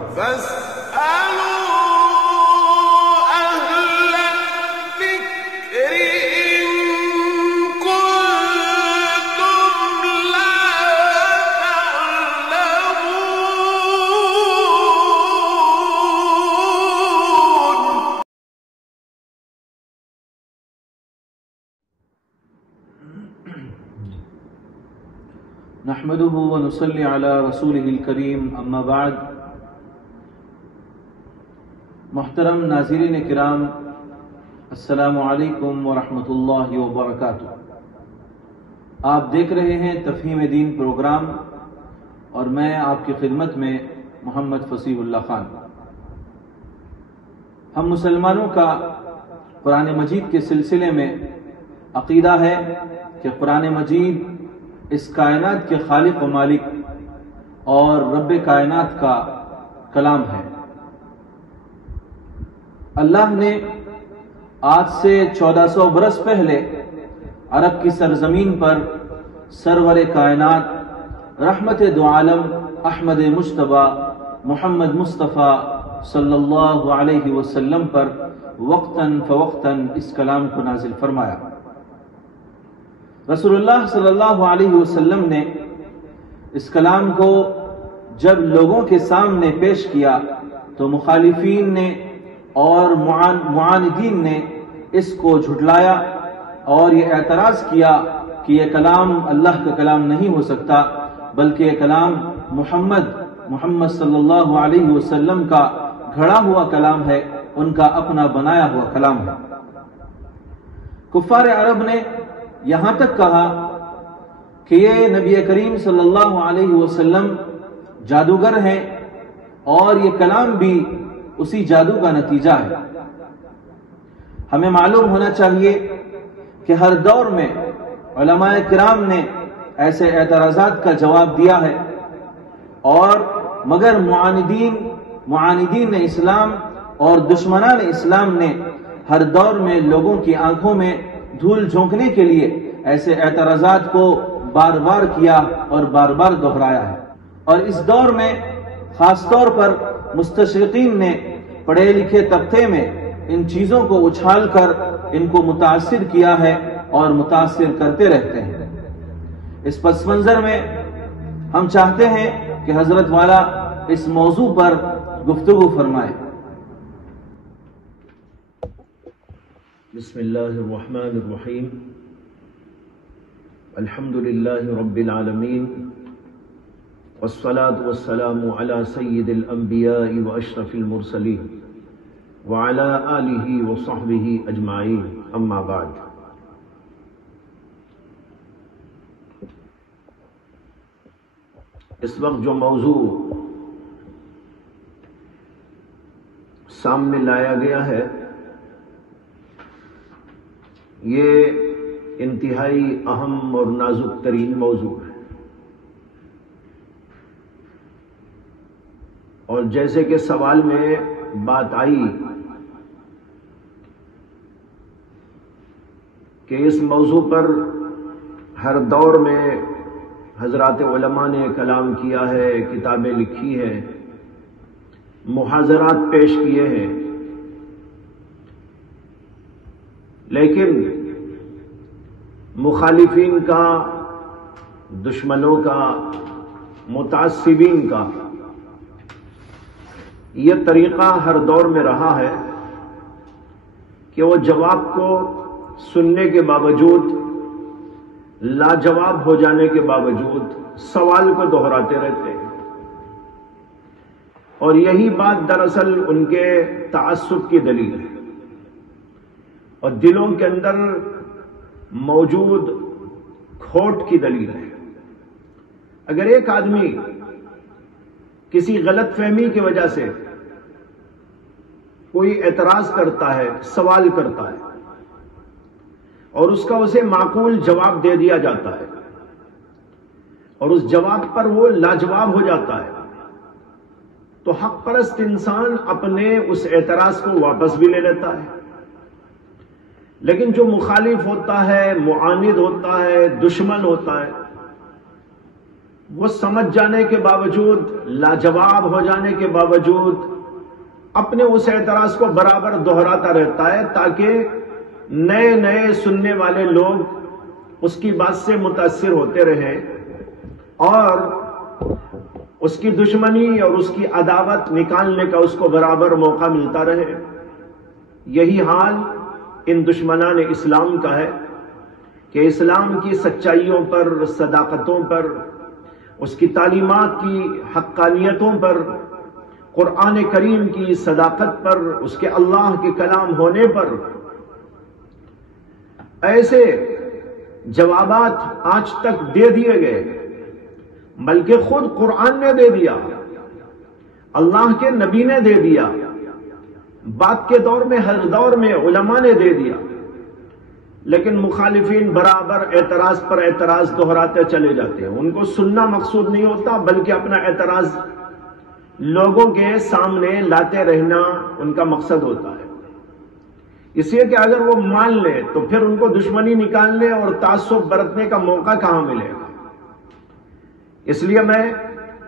نحمده ونصلي على رسوله الكريم اما بعد. محترم ناظرین کرام، السلام علیکم ورحمۃ اللہ وبرکاتہ. آپ دیکھ رہے ہیں تفہیم دین پروگرام اور میں آپ کی خدمت میں محمد فصیح اللہ خان. ہم مسلمانوں کا قرآن مجید کے سلسلے میں عقیدہ ہے کہ قرآن مجید اس کائنات کے خالق و مالک اور رب کائنات کا کلام ہے. اللہ نے آج سے 1400 برس پہلے عرب کی سرزمین پر سرور کائنات رحمت دو عالم احمد مجتبی محمد مصطفیٰ صلی اللہ علیہ وسلم پر وقتاً فوقتاً اس کلام کو نازل فرمایا. رسول اللہ صلی اللہ علیہ وسلم نے اس کلام کو جب لوگوں کے سامنے پیش کیا تو مخالفین نے اور معاندین نے اس کو جھٹلایا اور یہ اعتراض کیا کہ یہ کلام اللہ کا کلام نہیں ہو سکتا، بلکہ یہ کلام محمد صلی اللہ علیہ وسلم کا گھڑا ہوا کلام ہے، ان کا اپنا بنایا ہوا کلام ہے. کفار عرب نے یہاں تک کہا کہ یہ نبی کریم صلی اللہ علیہ وسلم جادوگر ہیں اور یہ کلام بھی اسی جادو کا نتیجہ ہے. ہمیں معلوم ہونا چاہیے کہ ہر دور میں علماء کرام نے ایسے اعتراضات کا جواب دیا ہے، اور مگر معاندین اسلام اور دشمنان اسلام نے ہر دور میں لوگوں کی آنکھوں میں دھول جھونکنے کے لیے ایسے اعتراضات کو بار بار کیا اور بار بار دہرایا ہے. اور اس دور میں خاص طور پر مستشرقین نے پڑھے لکھے طبقے میں ان چیزوں کو اچھال کر ان کو متاثر کیا ہے اور متاثر کرتے رہتے ہیں. اس پس منظر میں ہم چاہتے ہیں کہ حضرت والا اس موضوع پر گفتگو فرمائیں. بسم اللہ الرحمن الرحیم. الحمد للہ رب العالمین، والصلاة والسلام علی سید الانبیاء واشرف المرسلین وعلی آلہ وصحبہ اجمعین، اما بعد. اس وقت جو موضوع سامنے لایا گیا ہے یہ انتہائی اہم اور نازک ترین موضوع ہے، اور جیسے کہ سوال میں بات آئی کہ اس موضوع پر ہر دور میں حضرات علماء نے کلام کیا ہے، کتابیں لکھی ہیں، محاضرات پیش کیے ہیں، لیکن مخالفین کا، دشمنوں کا، متعصبین کا یہ طریقہ ہر دور میں رہا ہے کہ وہ جواب کو سننے کے باوجود، لاجواب ہو جانے کے باوجود سوال کو دہراتے رہتے ہیں، اور یہی بات دراصل ان کے تعصب کی دلیل ہے اور دلوں کے اندر موجود کھوٹ کی دلیل ہے. اگر ایک آدمی کسی غلط فہمی کی وجہ سے کوئی اعتراض کرتا ہے، سوال کرتا ہے، اور اس کا اسے معقول جواب دے دیا جاتا ہے اور اس جواب پر وہ لاجواب ہو جاتا ہے، تو حق پرست انسان اپنے اس اعتراض کو واپس بھی لے لیتا ہے. لیکن جو مخالف ہوتا ہے، معاند ہوتا ہے، دشمن ہوتا ہے، وہ سمجھ جانے کے باوجود، لاجواب ہو جانے کے باوجود اپنے اس اعتراض کو برابر دہراتا رہتا ہے تاکہ نئے نئے سننے والے لوگ اس کی بات سے متاثر ہوتے رہیں اور اس کی دشمنی اور اس کی عداوت نکالنے کا اس کو برابر موقع ملتا رہے۔ یہی حال ان دشمنان اسلام کا ہے کہ اسلام کی سچائیوں پر، صداقتوں پر، اس کی تعلیمات کی حقانیتوں پر، قرآن کریم کی صداقت پر، اس کے اللہ کے کلام ہونے پر ایسے جوابات آج تک دے دیے گئے، بلکہ خود قرآن نے دے دیا، اللہ کے نبی نے دے دیا، بعد کے دور میں ہر دور میں علماء نے دے دیا، لیکن مخالفین برابر اعتراض پر اعتراض دہراتے چلے جاتے ہیں۔ ان کو سننا مقصود نہیں ہوتا بلکہ اپنا اعتراض لوگوں کے سامنے لاتے رہنا ان کا مقصد ہوتا ہے۔ اس لیے کہ اگر وہ مان لے تو پھر ان کو دشمنی نکالنے اور تعصب برتنے کا موقع کہاں ملے گا۔ اس لیے میں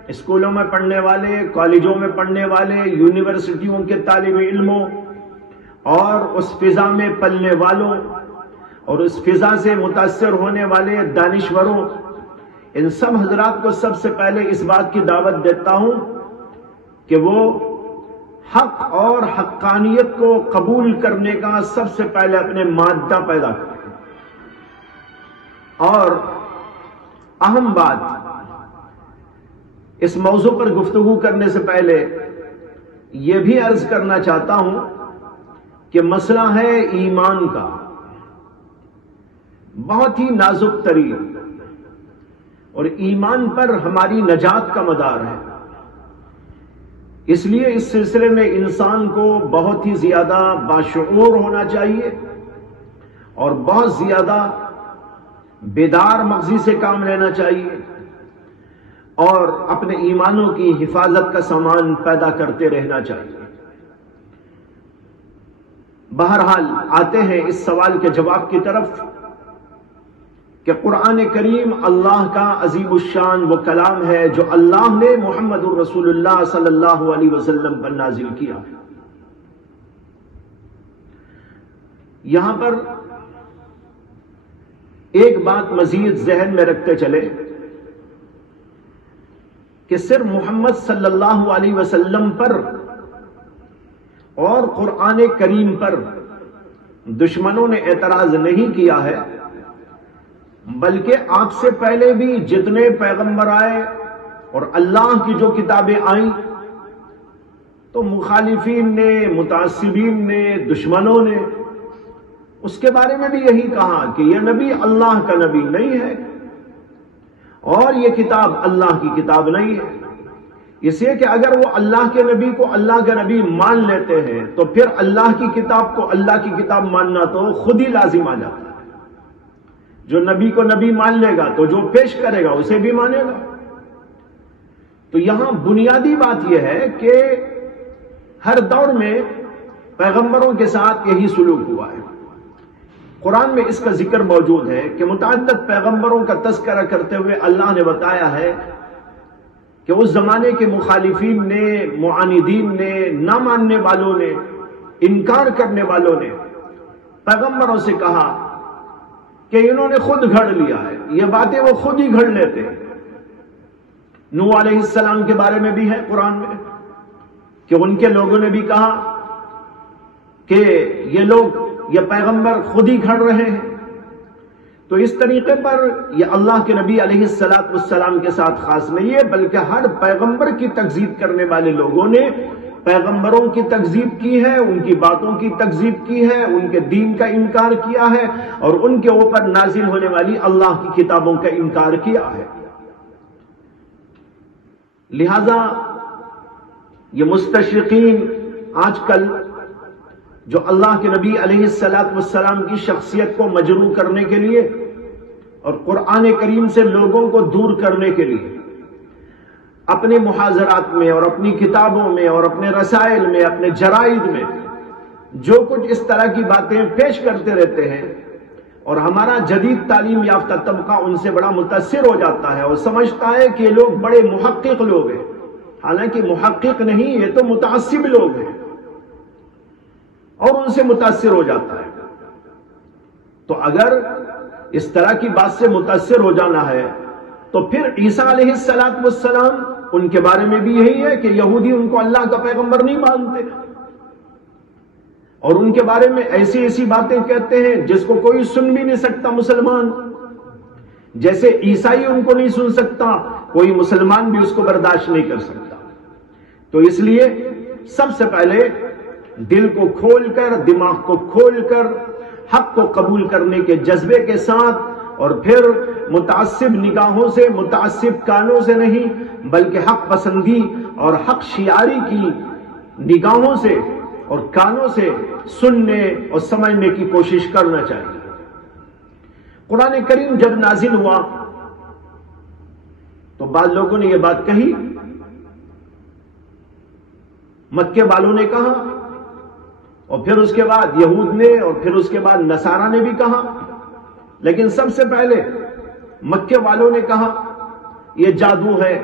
اسکولوں میں پڑھنے والے، کالجوں میں پڑھنے والے، یونیورسٹیوں کے طالب علموں اور اس فضا میں پلنے والوں اور اس فضا سے متاثر ہونے والے دانشوروں، ان سب حضرات کو سب سے پہلے اس بات کی دعوت دیتا ہوں کہ وہ حق اور حقانیت کو قبول کرنے کا سب سے پہلے اپنے مادہ پیدا کریں۔ اور اہم بات، اس موضوع پر گفتگو کرنے سے پہلے یہ بھی عرض کرنا چاہتا ہوں کہ مسئلہ ہے ایمان کا، بہت ہی نازک ترین، اور ایمان پر ہماری نجات کا مدار ہے۔ اس لیے اس سلسلے میں انسان کو بہت ہی زیادہ باشعور ہونا چاہیے اور بہت زیادہ بیدار مغزی سے کام لینا چاہیے اور اپنے ایمانوں کی حفاظت کا سامان پیدا کرتے رہنا چاہیے۔ بہرحال آتے ہیں اس سوال کے جواب کی طرف کہ قرآن کریم اللہ کا عظیم الشان وہ کلام ہے جو اللہ نے محمد الرسول اللہ صلی اللہ علیہ وسلم پر نازل کیا۔ یہاں پر ایک بات مزید ذہن میں رکھتے چلے کہ صرف محمد صلی اللہ علیہ وسلم پر اور قرآن کریم پر دشمنوں نے اعتراض نہیں کیا ہے، بلکہ آپ سے پہلے بھی جتنے پیغمبر آئے اور اللہ کی جو کتابیں آئیں تو مخالفین نے، متعصبین نے، دشمنوں نے اس کے بارے میں بھی یہی کہا کہ یہ نبی اللہ کا نبی نہیں ہے اور یہ کتاب اللہ کی کتاب نہیں ہے۔ اس لیے کہ اگر وہ اللہ کے نبی کو اللہ کا نبی مان لیتے ہیں تو پھر اللہ کی کتاب کو اللہ کی کتاب ماننا تو خود ہی لازم آ جاتا ہے۔ جو نبی کو نبی مان لے گا تو جو پیش کرے گا اسے بھی مانے گا۔ تو یہاں بنیادی بات یہ ہے کہ ہر دور میں پیغمبروں کے ساتھ یہی سلوک ہوا ہے۔ قرآن میں اس کا ذکر موجود ہے کہ متعدد پیغمبروں کا تذکرہ کرتے ہوئے اللہ نے بتایا ہے کہ اس زمانے کے مخالفین نے، معاندین نے، نہ ماننے والوں نے، انکار کرنے والوں نے پیغمبروں سے کہا کہ انہوں نے خود گھڑ لیا ہے، یہ باتیں وہ خود ہی گھڑ لیتے ہیں۔ نوح علیہ السلام کے بارے میں بھی ہے قرآن میں کہ ان کے لوگوں نے بھی کہا کہ یہ لوگ، یہ پیغمبر خود ہی گھڑ رہے ہیں۔ تو اس طریقے پر یہ اللہ کے نبی علیہ السلام کے ساتھ خاص نہیں ہے، بلکہ ہر پیغمبر کی تکذیب کرنے والے لوگوں نے پیغمبروں کی تکذیب کی ہے، ان کی باتوں کی تکذیب کی ہے، ان کے دین کا انکار کیا ہے اور ان کے اوپر نازل ہونے والی اللہ کی کتابوں کا انکار کیا ہے۔ لہذا یہ مستشرقین آج کل جو اللہ کے نبی علیہ السلام کی شخصیت کو مجروح کرنے کے لیے اور قرآن کریم سے لوگوں کو دور کرنے کے لیے اپنے محاضرات میں اور اپنی کتابوں میں اور اپنے رسائل میں، اپنے جرائد میں جو کچھ اس طرح کی باتیں پیش کرتے رہتے ہیں، اور ہمارا جدید تعلیم یافتہ طبقہ ان سے بڑا متاثر ہو جاتا ہے اور سمجھتا ہے کہ یہ لوگ بڑے محقق لوگ ہیں، حالانکہ محقق نہیں، یہ تو متعصب لوگ ہیں، اور ان سے متاثر ہو جاتا ہے۔ تو اگر اس طرح کی بات سے متاثر ہو جانا ہے تو پھر عیسیٰ علیہ السلام ان کے بارے میں بھی یہی ہے کہ یہودی ان کو اللہ کا پیغمبر نہیں مانتے، اور ان کے بارے میں ایسی ایسی باتیں کہتے ہیں جس کو کوئی سن بھی نہیں سکتا مسلمان، جیسے عیسائی ان کو نہیں سن سکتا، کوئی مسلمان بھی اس کو برداشت نہیں کر سکتا۔ تو اس لیے سب سے پہلے دل کو کھول کر، دماغ کو کھول کر، حق کو قبول کرنے کے جذبے کے ساتھ، اور پھر متعصب نگاہوں سے، متعصب کانوں سے نہیں بلکہ حق پسندی اور حق شیاری کی نگاہوں سے اور کانوں سے سننے اور سمجھنے کی کوشش کرنا چاہیے۔ قرآن کریم جب نازل ہوا تو بعض لوگوں نے یہ بات کہی، مکے والوں نے کہا، اور پھر اس کے بعد یہود نے، اور پھر اس کے بعد نصارہ نے بھی کہا، لیکن سب سے پہلے مکے والوں نے کہا یہ جادو ہے،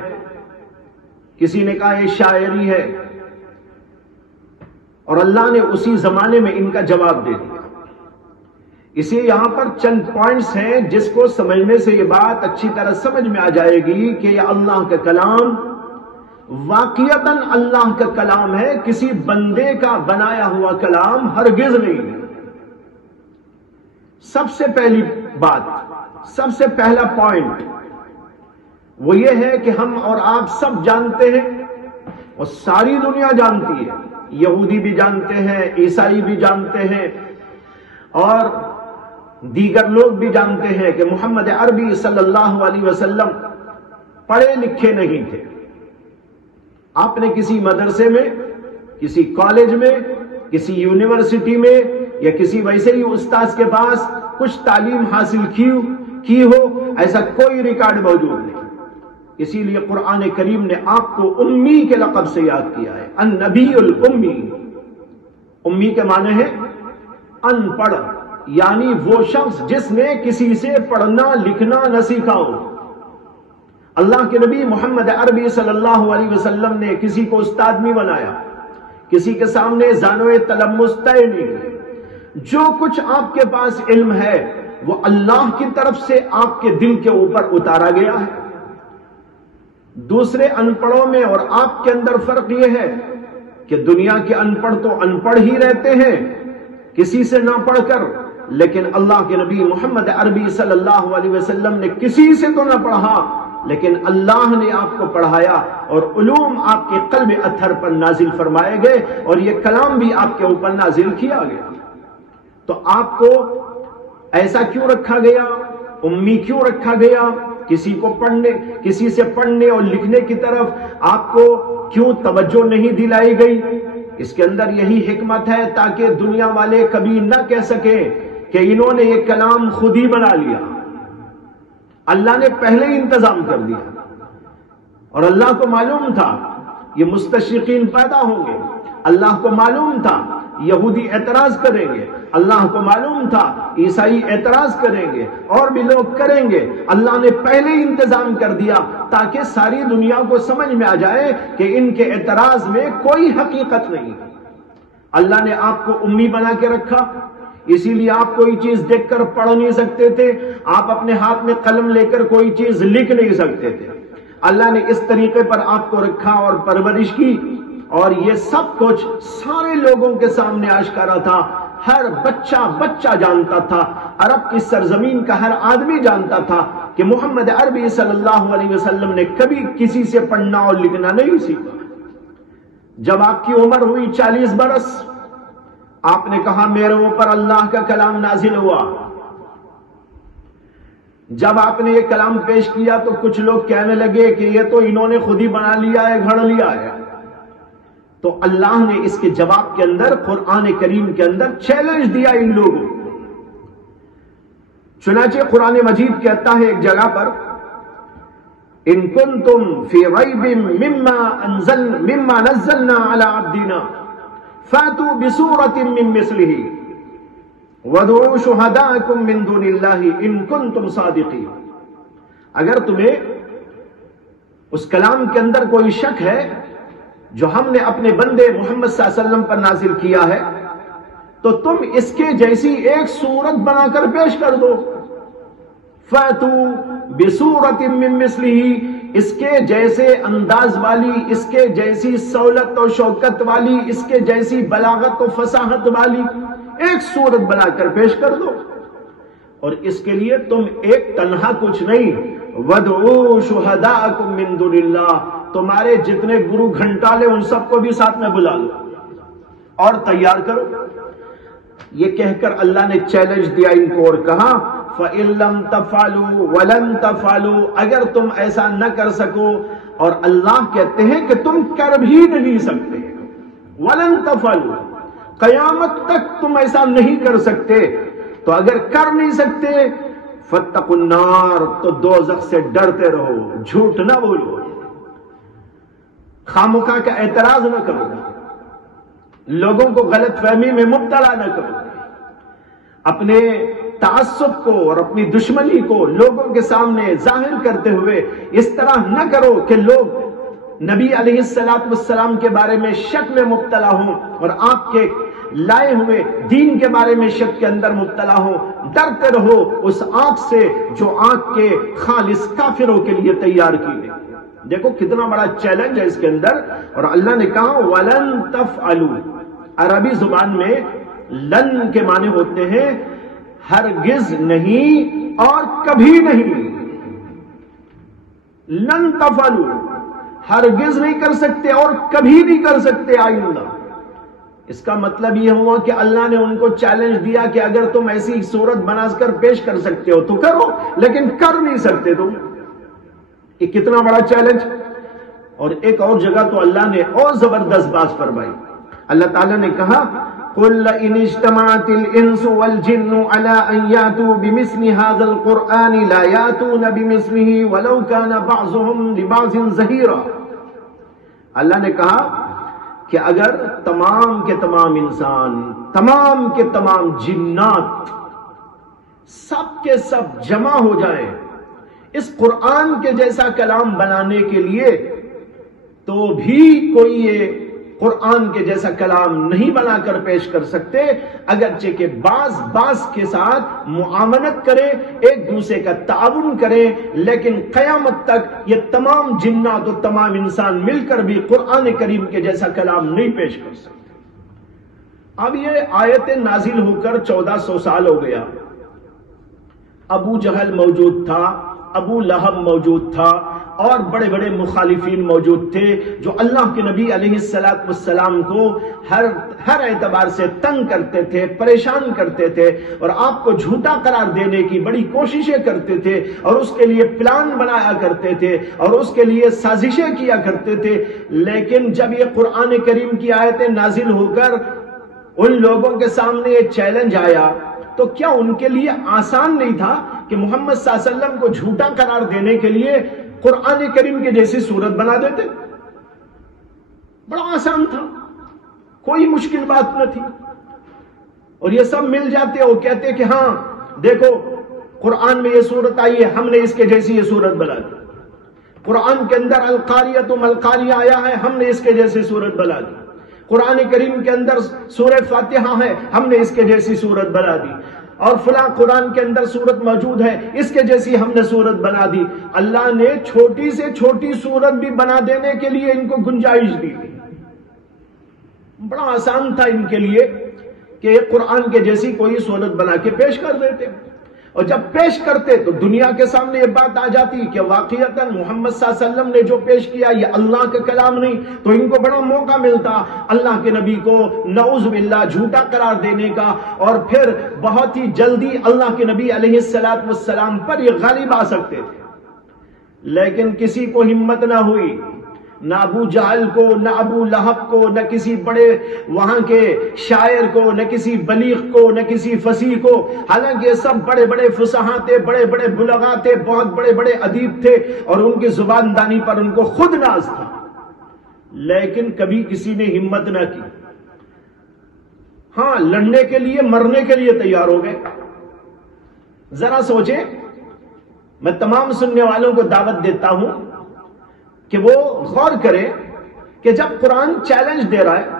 کسی نے کہا یہ شاعری ہے، اور اللہ نے اسی زمانے میں ان کا جواب دے دیا۔ اسی یہاں پر چند پوائنٹس ہیں جس کو سمجھنے سے یہ بات اچھی طرح سمجھ میں آ جائے گی کہ یہ اللہ کا کلام واقعتاً اللہ کا کلام ہے، کسی بندے کا بنایا ہوا کلام ہرگز نہیں ہے۔ سب سے پہلی بات، سب سے پہلا پوائنٹ وہ یہ ہے کہ ہم اور آپ سب جانتے ہیں، اور ساری دنیا جانتی ہے، یہودی بھی جانتے ہیں، عیسائی بھی جانتے ہیں، اور دیگر لوگ بھی جانتے ہیں کہ محمد عربی صلی اللہ علیہ وسلم پڑھے لکھے نہیں تھے۔ آپ نے کسی مدرسے میں، کسی کالج میں، کسی یونیورسٹی میں یا کسی ویسے ہی استاذ کے پاس کچھ تعلیم حاصل کی ہو، ایسا کوئی ریکارڈ موجود نہیں۔ اسی لیے قرآن کریم نے آپ کو امی کے لقب سے یاد کیا ہے، النبی الامی۔ امی کے معنی ہے ان پڑھ، یعنی وہ شخص جس نے کسی سے پڑھنا لکھنا نہ سیکھا ہو۔ اللہ کے نبی محمد عربی صلی اللہ علیہ وسلم نے کسی کو استاد نہیں بنایا، کسی کے سامنے زانوِ تلمس طے نہیں۔ جو کچھ آپ کے پاس علم ہے وہ اللہ کی طرف سے آپ کے دل کے اوپر اتارا گیا ہے۔ دوسرے ان پڑھوں میں اور آپ کے اندر فرق یہ ہے کہ دنیا کے ان پڑھ تو ان پڑھ ہی رہتے ہیں کسی سے نہ پڑھ کر، لیکن اللہ کے نبی محمد عربی صلی اللہ علیہ وسلم نے کسی سے تو نہ پڑھا، لیکن اللہ نے آپ کو پڑھایا اور علوم آپ کے قلب اطہر پر نازل فرمائے گئے، اور یہ کلام بھی آپ کے اوپر نازل کیا گیا۔ تو آپ کو ایسا کیوں رکھا گیا، امی کیوں رکھا گیا، کسی سے پڑھنے اور لکھنے کی طرف آپ کو کیوں توجہ نہیں دلائی گئی؟ اس کے اندر یہی حکمت ہے تاکہ دنیا والے کبھی نہ کہہ سکیں کہ انہوں نے یہ کلام خود ہی بنا لیا۔ اللہ نے پہلے ہی انتظام کر دیا، اور اللہ کو معلوم تھا یہ مستشرقین پیدا ہوں گے، اللہ کو معلوم تھا یہودی اعتراض کریں گے، اللہ کو معلوم تھا عیسائی اعتراض کریں گے، اور بھی لوگ کریں گے۔ اللہ نے پہلے ہی انتظام کر دیا تاکہ ساری دنیا کو سمجھ میں آ جائے کہ ان کے اعتراض میں کوئی حقیقت نہیں۔ اللہ نے آپ کو امی بنا کے رکھا، اسی لیے آپ کوئی چیز دیکھ کر پڑھ نہیں سکتے تھے، آپ اپنے ہاتھ میں قلم لے کر کوئی چیز لکھ نہیں سکتے تھے۔ اللہ نے اس طریقے پر آپ کو رکھا اور پرورش کی، اور یہ سب کچھ سارے لوگوں کے سامنے آشکارا تھا، ہر بچہ جانتا تھا، عرب کی سرزمین کا ہر آدمی جانتا تھا کہ محمد عربی صلی اللہ علیہ وسلم نے کبھی کسی سے پڑھنا اور لکھنا نہیں سیکھا۔ جب آپ کی عمر ہوئی 40 برس، آپ نے کہا میرے اوپر اللہ کا کلام نازل ہوا۔ جب آپ نے یہ کلام پیش کیا تو کچھ لوگ کہنے لگے کہ یہ تو انہوں نے خود ہی بنا لیا ہے، گھڑ لیا ہے۔ تو اللہ نے اس کے جواب کے اندر قرآن کریم کے اندر چیلنج دیا ان لوگوں کو۔ چنانچہ قرآن مجید کہتا ہے ایک جگہ پر، ان کنتم فی ریب مما نزلنا علی عبدنا فاتوا بسورۃ من مثلہ، وَادْعُوا شُهَدَاءَكُم مِّن دُونِ اللَّهِ إِن كُنتُمْ صَادِقِينَ۔ اگر تمہیں اس کلام کے اندر کوئی شک ہے جو ہم نے اپنے بندے محمد صلی اللہ علیہ وسلم پر نازل کیا ہے تو تم اس کے جیسی ایک صورت بنا کر پیش کر دو۔ فَأْتُوا بِصُورَةٍ مِّن مِّثْلِهِ، اس کے جیسے انداز والی، اس کے جیسی سہولت و شوکت والی، اس کے جیسی بلاغت و فصاحت والی ایک صورت بنا کر پیش کر دو۔ اور اس کے لیے تم ایک تنہا کچھ نہیں، وَادْعُوا شُهَدَاءَكُم مِّن دُونِ اللَّهِ، تمہارے جتنے گرو گھنٹالے ان سب کو بھی ساتھ میں بلا لو اور تیار کرو۔ یہ کہہ کر اللہ نے چیلنج دیا ان کو اور کہا فَإِن لَّمْ تَفْعَلُوا وَلَن تَفْعَلُوا، اگر تم ایسا نہ کر سکو، اور اللہ کہتے ہیں کہ تم کر بھی نہیں سکتے، وَلَن تَفْعَلُوا، قیامت تک تم ایسا نہیں کر سکتے، تو اگر کر نہیں سکتے فَاتَّقُوا النَّارَ، تو دوزخ سے ڈرتے رہو، جھوٹ نہ بولو، خامخواہ کا اعتراض نہ کرو، لوگوں کو غلط فہمی میں مبتلا نہ کرو، اپنے تعصب کو اور اپنی دشمنی کو لوگوں کے سامنے ظاہر کرتے ہوئے اس طرح نہ کرو کہ لوگ نبی علیہ السلام کے بارے میں شک میں مبتلا ہوں اور آپ کے لائے ہوئے دین کے بارے میں شک کے اندر مبتلا ہوں۔ ڈرتے رہو اس آگ سے جو آگ کے خالص کافروں کے لیے تیار کی گئی۔ دیکھو کتنا بڑا چیلنج ہے اس کے اندر، اور اللہ نے کہا وَلَن تَفْعَلُوا، عربی زبان میں لن کے معنی ہوتے ہیں ہرگز نہیں اور کبھی نہیں، لن تفعلوا، ہرگز نہیں کر سکتے اور کبھی نہیں کر سکتے آئندہ۔ اس کا مطلب یہ ہوا کہ اللہ نے ان کو چیلنج دیا کہ اگر تم ایسی صورت بنا کر پیش کر سکتے ہو تو کرو، لیکن کر نہیں سکتے تم۔ یہ کتنا بڑا چیلنج۔ اور ایک اور جگہ تو اللہ نے اور زبردست بات فرمائی، اللہ تعالیٰ نے کہا قُلْ إِنِ اجْتَمَعَتِ الْإِنسُ وَالْجِنُّ عَلَىٰ أَن يَأْتُوا بِمِثْلِ هَٰذَا الْقُرْآنِ لَا يَأْتُونَ بِمِثْلِهِ وَلَوْ كَانَ بَعْضُهُمْ لِبَعْضٍ ظَهِيرًا۔ اللہ نے کہا کہ اگر تمام کے تمام انسان، تمام کے تمام جنات، سب کے سب جمع ہو جائیں اس قرآن کے جیسا کلام بنانے کے لیے، تو بھی کوئی یہ قرآن کے جیسا کلام نہیں بنا کر پیش کر سکتے، اگرچہ کہ بعض کے ساتھ معاونت کریں، ایک دوسرے کا تعاون کریں، لیکن قیامت تک یہ تمام جنات اور تمام انسان مل کر بھی قرآن کریم کے جیسا کلام نہیں پیش کر سکتے۔ اب یہ آیت نازل ہو کر 1400 سال ہو گیا، ابو جہل موجود تھا، ابو لہب موجود تھا، اور بڑے بڑے مخالفین موجود تھے جو اللہ کے نبی علیہ السلام کو ہر اعتبار سے تنگ کرتے تھے، پریشان کرتے تھے، اور آپ کو جھوٹا قرار دینے کی بڑی کوششیں کرتے تھے، اور اس کے لیے پلان بنایا کرتے تھے، اور اس کے لیے سازشیں کیا کرتے تھے۔ لیکن جب یہ قرآن کریم کی آیتیں نازل ہو کر ان لوگوں کے سامنے یہ چیلنج آیا تو کیا ان کے لیے آسان نہیں تھا کہ محمد صلی اللہ علیہ وسلم کو جھوٹا قرار دینے کے لیے قرآن کریم کی جیسی صورت بنا دیتے؟ بڑا آسان تھا، کوئی مشکل بات نہ تھی، اور یہ سب مل جاتے اور کہتے کہ ہاں دیکھو قرآن میں یہ صورت آئی ہے، ہم نے اس کے جیسی یہ صورت بنا دی، قرآن کے اندر القاریۃ ملقاریہ آیا ہے، ہم نے اس کے جیسی صورت بنا دی، قرآن کریم کے اندر سورہ فاتحہ ہے، ہم نے اس کے جیسی صورت بنا دی، اور فلاں قرآن کے اندر صورت موجود ہے، اس کے جیسی ہم نے صورت بنا دی۔ اللہ نے چھوٹی سے چھوٹی صورت بھی بنا دینے کے لیے ان کو گنجائش دی تھی۔ بڑا آسان تھا ان کے لیے کہ قرآن کے جیسی کوئی صورت بنا کے پیش کر دیتے، اور جب پیش کرتے تو دنیا کے سامنے یہ بات آ جاتی کہ واقعتاً محمد صلی اللہ علیہ وسلم نے جو پیش کیا یہ اللہ کا کلام نہیں، تو ان کو بڑا موقع ملتا اللہ کے نبی کو نعوذ باللہ جھوٹا قرار دینے کا، اور پھر بہت ہی جلدی اللہ کے نبی علیہ السلام پر یہ غالب آ سکتے تھے۔ لیکن کسی کو ہمت نہ ہوئی، نہ ابو جہل کو، نہ ابو لہب کو، نہ کسی بڑے وہاں کے شاعر کو، نہ کسی بلیغ کو، نہ کسی فصیح کو، حالانکہ یہ سب بڑے بڑے فصحاء تھے، بڑے بڑے بلغاء تھے، بہت بڑے بڑے ادیب تھے، اور ان کی زبان دانی پر ان کو خود ناز تھا، لیکن کبھی کسی نے ہمت نہ کی۔ ہاں لڑنے کے لیے مرنے کے لیے تیار ہو گئے. ذرا سوچیں، میں تمام سننے والوں کو دعوت دیتا ہوں کہ وہ غور کریں کہ جب قرآن چیلنج دے رہا ہے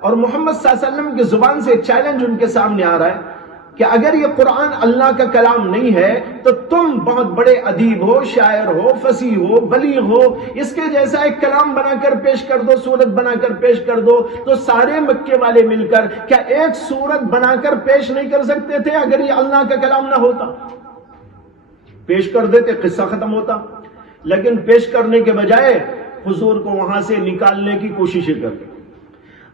اور محمد صلی اللہ علیہ وسلم کی زبان سے چیلنج ان کے سامنے آ رہا ہے کہ اگر یہ قرآن اللہ کا کلام نہیں ہے تو تم بہت بڑے ادیب ہو، شاعر ہو، فصیح ہو، بلیغ ہو، اس کے جیسا ایک کلام بنا کر پیش کر دو، سورت بنا کر پیش کر دو. تو سارے مکے والے مل کر کیا ایک سورت بنا کر پیش نہیں کر سکتے تھے اگر یہ اللہ کا کلام نہ ہوتا؟ پیش کر دیتے، قصہ ختم ہوتا. لیکن پیش کرنے کے بجائے حضور کو وہاں سے نکالنے کی کوششیں کر رہے،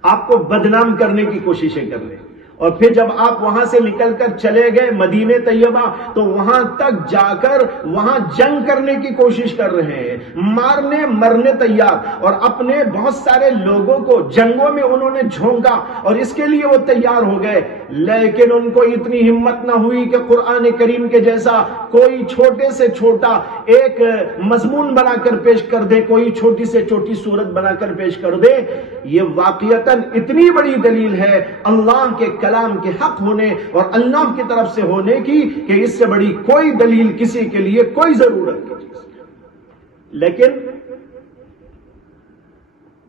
آپ کو بدنام کرنے کی کوششیں کر رہے. اور پھر جب آپ وہاں سے نکل کر چلے گئے مدینہ طیبہ تو وہاں تک جا کر وہاں جنگ کرنے کی کوشش کر رہے ہیں، مارنے مرنے تیار، اور اپنے بہت سارے لوگوں کو جنگوں میں انہوں نے جھونکا اور اس کے لیے وہ تیار ہو گئے. لیکن ان کو اتنی ہمت نہ ہوئی کہ قرآن کریم کے جیسا کوئی چھوٹے سے چھوٹا ایک مضمون بنا کر پیش کر دے، کوئی چھوٹی سے چھوٹی صورت بنا کر پیش کر دے. یہ واقعتاً اتنی بڑی دلیل ہے اللہ کے کلام کے حق ہونے اور اللہ کی طرف سے ہونے کی کہ اس سے بڑی کوئی دلیل کسی کے لیے کوئی ضرورت نہیں. لیکن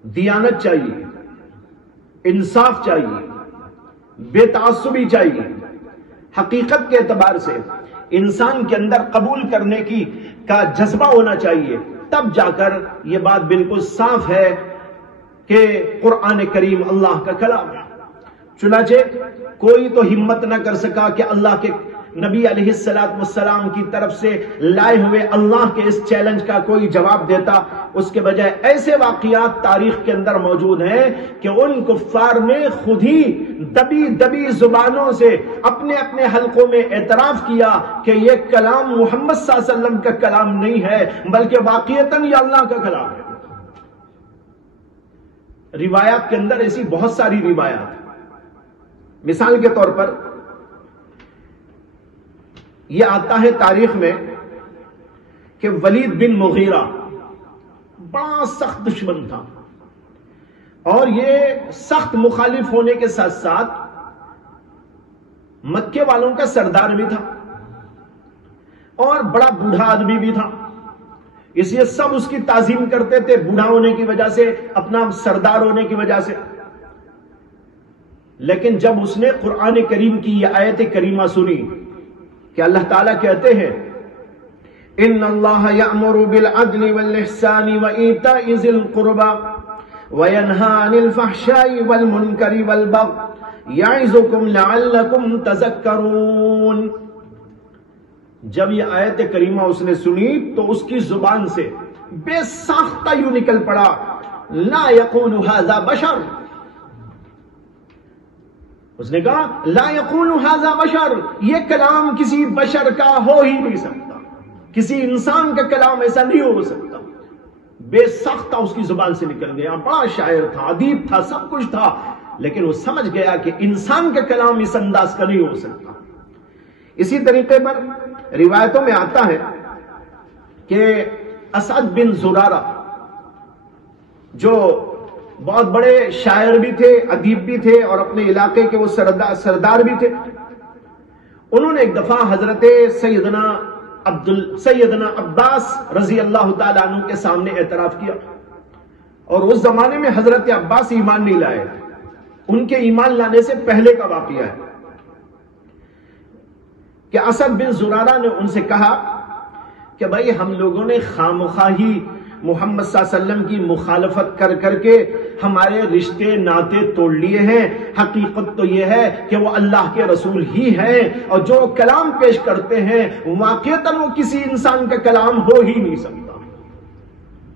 دیانت چاہیے، انصاف چاہیے، بے تعصبی چاہیے. حقیقت کے اعتبار سے انسان کے اندر قبول کرنے کی کا جذبہ ہونا چاہیے. تب جا کر یہ بات بالکل صاف ہے کہ قرآن کریم اللہ کا کلام ہے. چنانچہ کوئی تو ہمت نہ کر سکا کہ اللہ کے نبی علیہ السلام کی طرف سے لائے ہوئے اللہ کے اس چیلنج کا کوئی جواب دیتا. اس کے بجائے ایسے واقعات تاریخ کے اندر موجود ہیں کہ ان کفار نے خود ہی دبی دبی زبانوں سے اپنے اپنے حلقوں میں اعتراف کیا کہ یہ کلام محمد صلی اللہ علیہ وسلم کا کلام نہیں ہے بلکہ واقعتاً یہ اللہ کا کلام ہے. روایات کے اندر ایسی بہت ساری روایات ہیں. مثال کے طور پر یہ آتا ہے تاریخ میں کہ ولید بن مغیرہ بڑا سخت دشمن تھا اور یہ سخت مخالف ہونے کے ساتھ ساتھ مکے والوں کا سردار بھی تھا اور بڑا بوڑھا آدمی بھی تھا. اس لیے سب اس کی تعظیم کرتے تھے، بوڑھا ہونے کی وجہ سے، اپنا سردار ہونے کی وجہ سے. لیکن جب اس نے قرآن کریم کی یہ آیت کریمہ سنی کہ اللہ تعالیٰ کہتے ہیں ان اللہ یأمر بالعدل والاحسان وایتاء ذی القربى وینہی عن الفحشاء والمنکر والبغی یعظکم لعلکم تذکرون. جب یہ آیت کریمہ اس نے سنی تو اس کی زبان سے بے ساختہ یوں نکل پڑا لا یقول ھذا بشر. اس نے کہا لا یقول ھذا بشر، یہ کلام کسی بشر کا ہو ہی نہیں سکتا، کسی انسان کا کلام ایسا نہیں ہو سکتا. بے ساختہ اس کی زبان سے نکل گیا. بڑا شاعر تھا، ادیب تھا، سب کچھ تھا، لیکن وہ سمجھ گیا کہ انسان کا کلام اس انداز کا نہیں ہو سکتا. اسی طریقے پر روایتوں میں آتا ہے کہ اسعد بن زرارہ جو بہت بڑے شاعر بھی تھے، ادیب بھی تھے اور اپنے علاقے کے وہ سردار بھی تھے، انہوں نے ایک دفعہ حضرت سیدنا عباس رضی اللہ تعالیٰ عنہ کے سامنے اعتراف کیا. اور اس زمانے میں حضرت عباس ایمان نہیں لائے، ان کے ایمان لانے سے پہلے کا واقعہ ہے کہ اسد بن زرارہ نے ان سے کہا کہ بھائی ہم لوگوں نے خامخواہی محمد صلی اللہ علیہ وسلم کی مخالفت کر کر کے ہمارے رشتے ناطے توڑ لیے ہیں. حقیقت تو یہ ہے کہ وہ اللہ کے رسول ہی ہیں اور جو کلام پیش کرتے ہیں واقعتاً وہ کسی انسان کا کلام ہو ہی نہیں سکتا.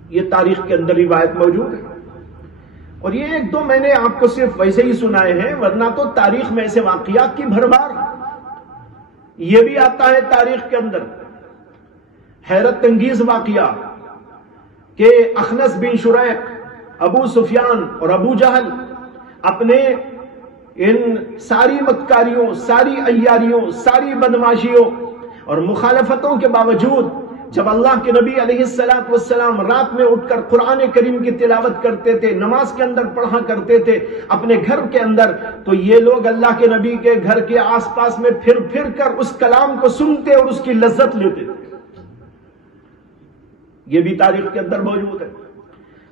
یہ تاریخ کے اندر روایت موجود ہے اور یہ ایک دو میں نے آپ کو صرف ویسے ہی سنائے ہیں، ورنہ تو تاریخ میں ایسے واقعات کی بھرمار. یہ بھی آتا ہے تاریخ کے اندر حیرت انگیز واقعہ کہ اخنس بن شریق، ابو سفیان اور ابو جہل اپنے ان ساری مکاریوں، ساری عیاریوں، ساری بدماشیوں اور مخالفتوں کے باوجود جب اللہ کے نبی علیہ الصلوۃ والسلام رات میں اٹھ کر قرآن کریم کی تلاوت کرتے تھے، نماز کے اندر پڑھا کرتے تھے اپنے گھر کے اندر، تو یہ لوگ اللہ کے نبی کے گھر کے آس پاس میں پھر پھر کر اس کلام کو سنتے اور اس کی لذت لیتے تھے۔ یہ بھی تاریخ کے اندر موجود ہے۔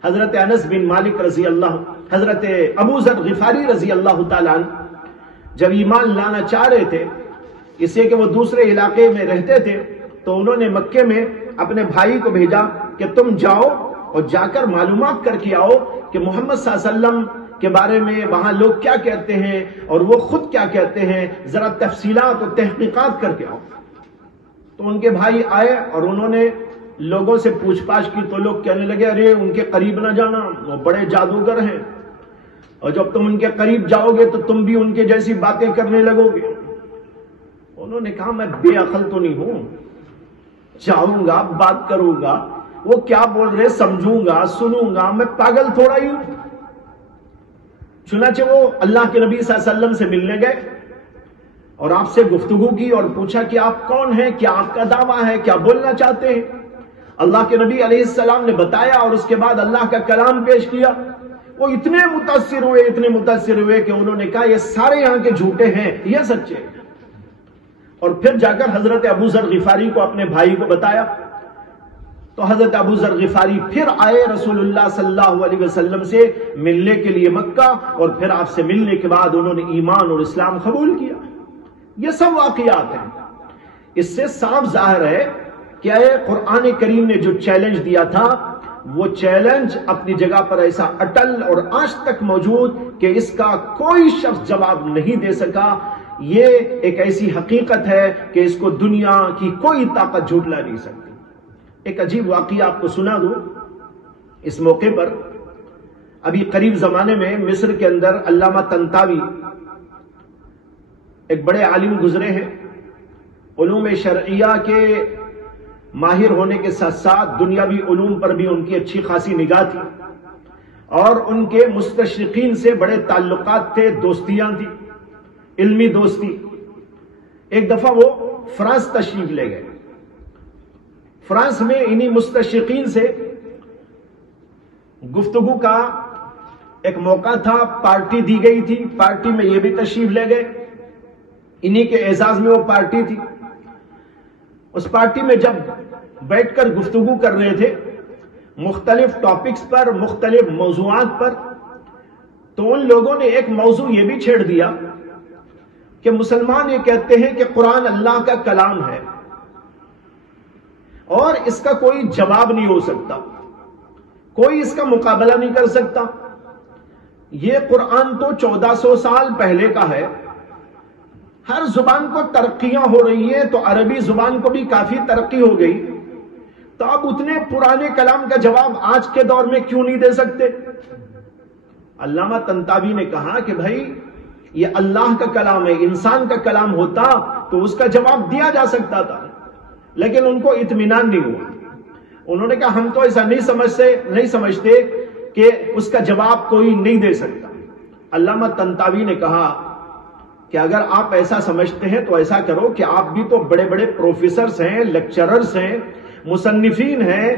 حضرت انس بن مالک رضی اللہ، حضرت ابو ذر غفاری رضی اللہ تعالیٰ عنہ جب ایمان لانا چاہ رہے تھے، اس لیے کہ وہ دوسرے علاقے میں رہتے تھے، تو انہوں نے مکے میں اپنے بھائی کو بھیجا کہ تم جاؤ اور جا کر معلومات کر کے آؤ کہ محمد صلی اللہ علیہ وسلم کے بارے میں وہاں لوگ کیا کہتے ہیں اور وہ خود کیا کہتے ہیں، ذرا تفصیلات اور تحقیقات کر کے آؤ۔ تو ان کے بھائی آئے اور انہوں نے لوگوں سے پوچھ پاچھ کی، تو لوگ کہنے لگے ارے ان کے قریب نہ جانا، وہ بڑے جادوگر ہیں، اور جب تم ان کے قریب جاؤ گے تو تم بھی ان کے جیسی باتیں کرنے لگو گے۔ انہوں نے کہا میں بے عقل تو نہیں ہوں، جاؤں گا بات کروں گا، وہ کیا بول رہے سمجھوں گا سنوں گا، میں پاگل تھوڑا ہی ہوں۔ چنانچہ وہ اللہ کے نبی صلی اللہ علیہ وسلم سے ملنے گئے اور آپ سے گفتگو کی اور پوچھا کہ آپ کون ہیں، کیا آپ کا دعویٰ ہے، کیا بولنا چاہتے ہیں۔ اللہ کے نبی علیہ السلام نے بتایا اور اس کے بعد اللہ کا کلام پیش کیا۔ وہ اتنے متاثر ہوئے کہ انہوں نے کہا یہ سارے یہاں کے جھوٹے ہیں، یہ سچے ہیں۔ اور پھر جا کر حضرت ابو ذر غفاری کو اپنے بھائی کو بتایا، تو حضرت ابو ذر غفاری پھر آئے رسول اللہ صلی اللہ علیہ وسلم سے ملنے کے لیے مکہ، اور پھر آپ سے ملنے کے بعد انہوں نے ایمان اور اسلام قبول کیا۔ یہ سب واقعات ہیں۔ اس سے صاف ظاہر ہے کہ قرآن کریم نے جو چیلنج دیا تھا، وہ چیلنج اپنی جگہ پر ایسا اٹل اور آج تک موجود کہ اس کا کوئی شخص جواب نہیں دے سکا۔ یہ ایک ایسی حقیقت ہے کہ اس کو دنیا کی کوئی طاقت جھٹلا نہیں سکتی۔ ایک عجیب واقعہ آپ کو سنا دوں اس موقع پر۔ ابھی قریب زمانے میں مصر کے اندر علامہ طنطاوی ایک بڑے عالم گزرے ہیں، علوم شرعیہ کے ماہر ہونے کے ساتھ ساتھ دنیاوی علوم پر بھی ان کی اچھی خاصی نگاہ تھی، اور ان کے مستشرقین سے بڑے تعلقات تھے، دوستیاں تھی، علمی دوستی۔ ایک دفعہ وہ فرانس تشریف لے گئے۔ فرانس میں انہی مستشرقین سے گفتگو کا ایک موقع تھا، پارٹی دی گئی تھی، پارٹی میں یہ بھی تشریف لے گئے، انہی کے اعزاز میں وہ پارٹی تھی۔ اس پارٹی میں جب بیٹھ کر گفتگو کر رہے تھے مختلف ٹاپکس پر، مختلف موضوعات پر، تو ان لوگوں نے ایک موضوع یہ بھی چھیڑ دیا کہ مسلمان یہ کہتے ہیں کہ قرآن اللہ کا کلام ہے اور اس کا کوئی جواب نہیں ہو سکتا، کوئی اس کا مقابلہ نہیں کر سکتا۔ یہ قرآن تو 1400 سال پہلے کا ہے، ہر زبان کو ترقیاں ہو رہی ہیں، تو عربی زبان کو بھی کافی ترقی ہو گئی، تو اب اتنے پرانے کلام کا جواب آج کے دور میں کیوں نہیں دے سکتے؟ علامہ طنطاوی نے کہا کہ بھائی یہ اللہ کا کلام ہے، انسان کا کلام ہوتا تو اس کا جواب دیا جا سکتا تھا، لیکن ان کو اطمینان نہیں ہوا۔ انہوں نے کہا ہم تو ایسا نہیں سمجھتے کہ اس کا جواب کوئی نہیں دے سکتا۔ علامہ طنطاوی نے کہا کہ اگر آپ ایسا سمجھتے ہیں تو ایسا کرو کہ آپ بھی تو بڑے بڑے پروفیسرز ہیں، لیکچررز ہیں، مصنفین ہیں،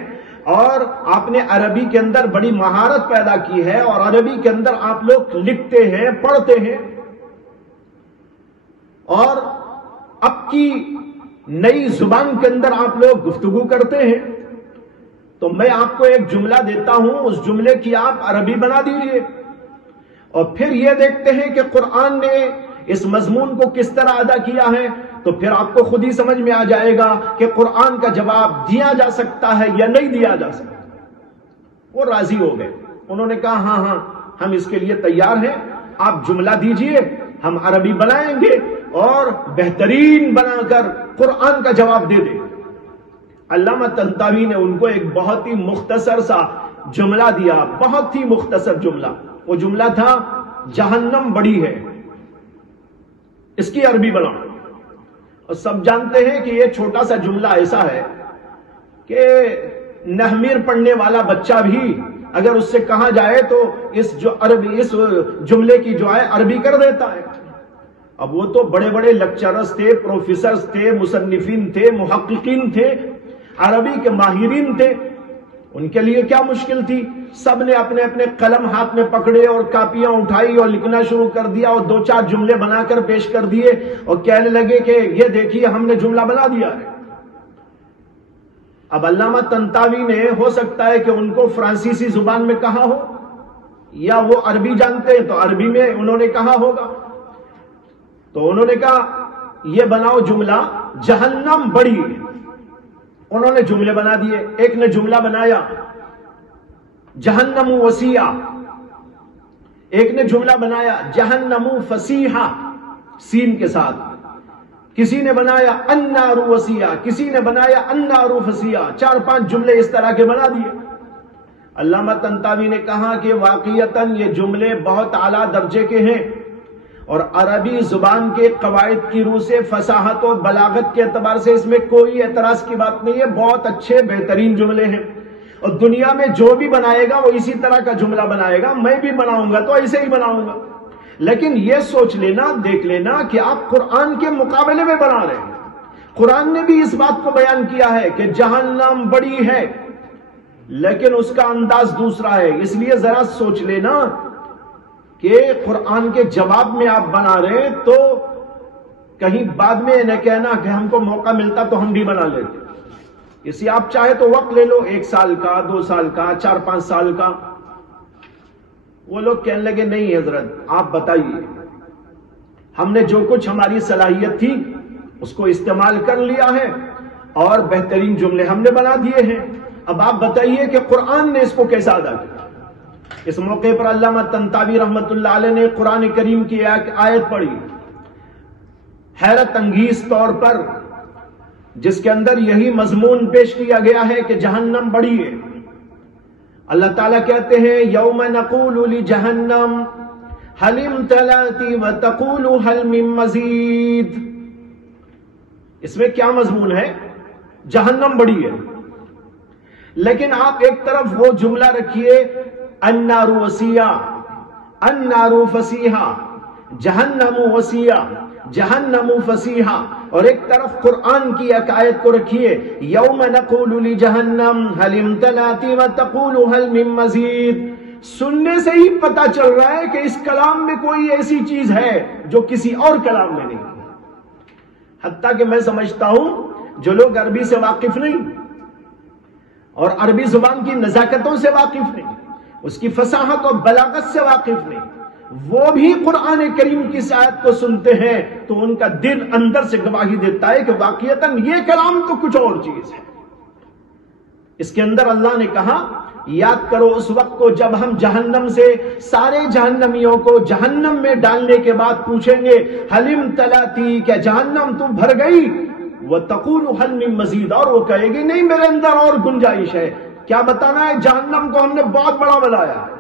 اور آپ نے عربی کے اندر بڑی مہارت پیدا کی ہے، اور عربی کے اندر آپ لوگ لکھتے ہیں، پڑھتے ہیں، اور اب کی نئی زبان کے اندر آپ لوگ گفتگو کرتے ہیں، تو میں آپ کو ایک جملہ دیتا ہوں، اس جملے کی آپ عربی بنا دیجئے، اور پھر یہ دیکھتے ہیں کہ قرآن نے اس مضمون کو کس طرح ادا کیا ہے، تو پھر آپ کو خود ہی سمجھ میں آ جائے گا کہ قرآن کا جواب دیا جا سکتا ہے یا نہیں دیا جا سکتا۔ وہ راضی ہو گئے، انہوں نے کہا ہاں ہم اس کے لیے تیار ہیں، آپ جملہ دیجئے، ہم عربی بنائیں گے اور بہترین بنا کر قرآن کا جواب دے دیں۔ علامہ طنطاوی نے ان کو ایک بہت ہی مختصر سا جملہ دیا، بہت ہی مختصر جملہ۔ وہ جملہ تھا جہنم بڑی ہے، اس کی عربی بناؤ۔ اور سب جانتے ہیں کہ یہ چھوٹا سا جملہ ایسا ہے کہ نحمیر پڑھنے والا بچہ بھی اگر اس سے کہا جائے تو اس جملے کی جو ہے عربی کر دیتا ہے۔ اب وہ تو بڑے بڑے لیکچررز تھے، پروفیسرز تھے، مصنفین تھے، محققین تھے، عربی کے ماہرین تھے، ان کے لیے کیا مشکل تھی؟ سب نے اپنے اپنے قلم ہاتھ میں پکڑے اور کاپیاں اٹھائی اور لکھنا شروع کر دیا اور 2-4 جملے بنا کر پیش کر دیے اور کہنے لگے کہ یہ دیکھیے ہم نے جملہ بنا دیا ہے۔ اب علامہ طنطاوی نے ہو سکتا ہے کہ ان کو فرانسیسی زبان میں کہا ہو، یا وہ عربی جانتے ہیں تو عربی میں انہوں نے کہا ہوگا، تو انہوں نے کہا یہ بناؤ جملہ جہنم بڑی ہے۔ انہوں نے جملے بنا دیے۔ ایک نے جملہ بنایا جہنم وسیع، ایک نے جملہ بنایا جہنم فسیحہ سین کے ساتھ، کسی نے بنایا النار وسیع، کسی نے بنایا النار فسیع، 4-5 جملے اس طرح کے بنا دیے۔ علامہ طنطاوی نے کہا کہ واقعتاً یہ جملے بہت اعلیٰ درجے کے ہیں اور عربی زبان کے قواعد کی روح سے فصاحت اور بلاغت کے اعتبار سے اس میں کوئی اعتراض کی بات نہیں ہے، بہت اچھے بہترین جملے ہیں، اور دنیا میں جو بھی بنائے گا وہ اسی طرح کا جملہ بنائے گا، میں بھی بناؤں گا تو ایسے ہی بناؤں گا۔ لیکن یہ سوچ لینا، دیکھ لینا کہ آپ قرآن کے مقابلے میں بنا رہے ہیں۔ قرآن نے بھی اس بات کو بیان کیا ہے کہ جہنم بڑی ہے، لیکن اس کا انداز دوسرا ہے۔ اس لیے ذرا سوچ لینا کہ قرآن کے جواب میں آپ بنا رہے ہیں تو کہیں بعد میں نہ کہنا کہ ہم کو موقع ملتا تو ہم بھی بنا لیتے۔ اسی آپ چاہے تو وقت لے لو، 1 سال کا، 2 سال کا، 4-5 سال کا۔ وہ لوگ کہنے لگے نہیں حضرت آپ بتائیے، ہم نے جو کچھ ہماری صلاحیت تھی اس کو استعمال کر لیا ہے اور بہترین جملے ہم نے بنا دیے ہیں، اب آپ بتائیے کہ قرآن نے اس کو کیسا ادا کیا۔ اس موقع پر علامہ طنطاوی رحمت اللہ علیہ نے قرآن کریم کی آیت پڑھی حیرت انگیز طور پر، جس کے اندر یہی مضمون پیش کیا گیا ہے کہ جہنم بڑی ہے۔ اللہ تعالیٰ کہتے ہیں یوم نقول لجہنم هل امتلأت وتقول هل من مزید۔ اس میں کیا مضمون ہے؟ جہنم بڑی ہے، لیکن آپ ایک طرف وہ جملہ رکھیے النار وسیع، النار فسیحہ، جہنم وسیع، جہنم فسیحہ، اور ایک طرف قرآن کی ایک آیت کو رکھیے یوم نقول لجہنم هل امتلأت وتقول هل من مزید۔ سننے سے ہی پتا چل رہا ہے کہ اس کلام میں کوئی ایسی چیز ہے جو کسی اور کلام میں نہیں، حتیٰ کہ میں سمجھتا ہوں جو لوگ عربی سے واقف نہیں اور عربی زبان کی نزاکتوں سے واقف نہیں، اس کی فصاحت اور بلاغت سے واقف نہیں، وہ بھی قرآن کریم کی اس آیت کو سنتے ہیں تو ان کا دل اندر سے گواہی دیتا ہے کہ واقعتاً یہ کلام تو کچھ اور چیز ہے۔ اس کے اندر اللہ نے کہا یاد کرو اس وقت کو جب ہم جہنم سے سارے جہنمیوں کو جہنم میں ڈالنے کے بعد پوچھیں گے حل امتلأت، کیا جہنم تو بھر گئی؟ وتقول هل من مزید، اور وہ کہے گی نہیں میرے اندر اور گنجائش ہے۔ کیا بتانا ہے؟ جہنم کو ہم نے بہت بڑا بنایا ہے،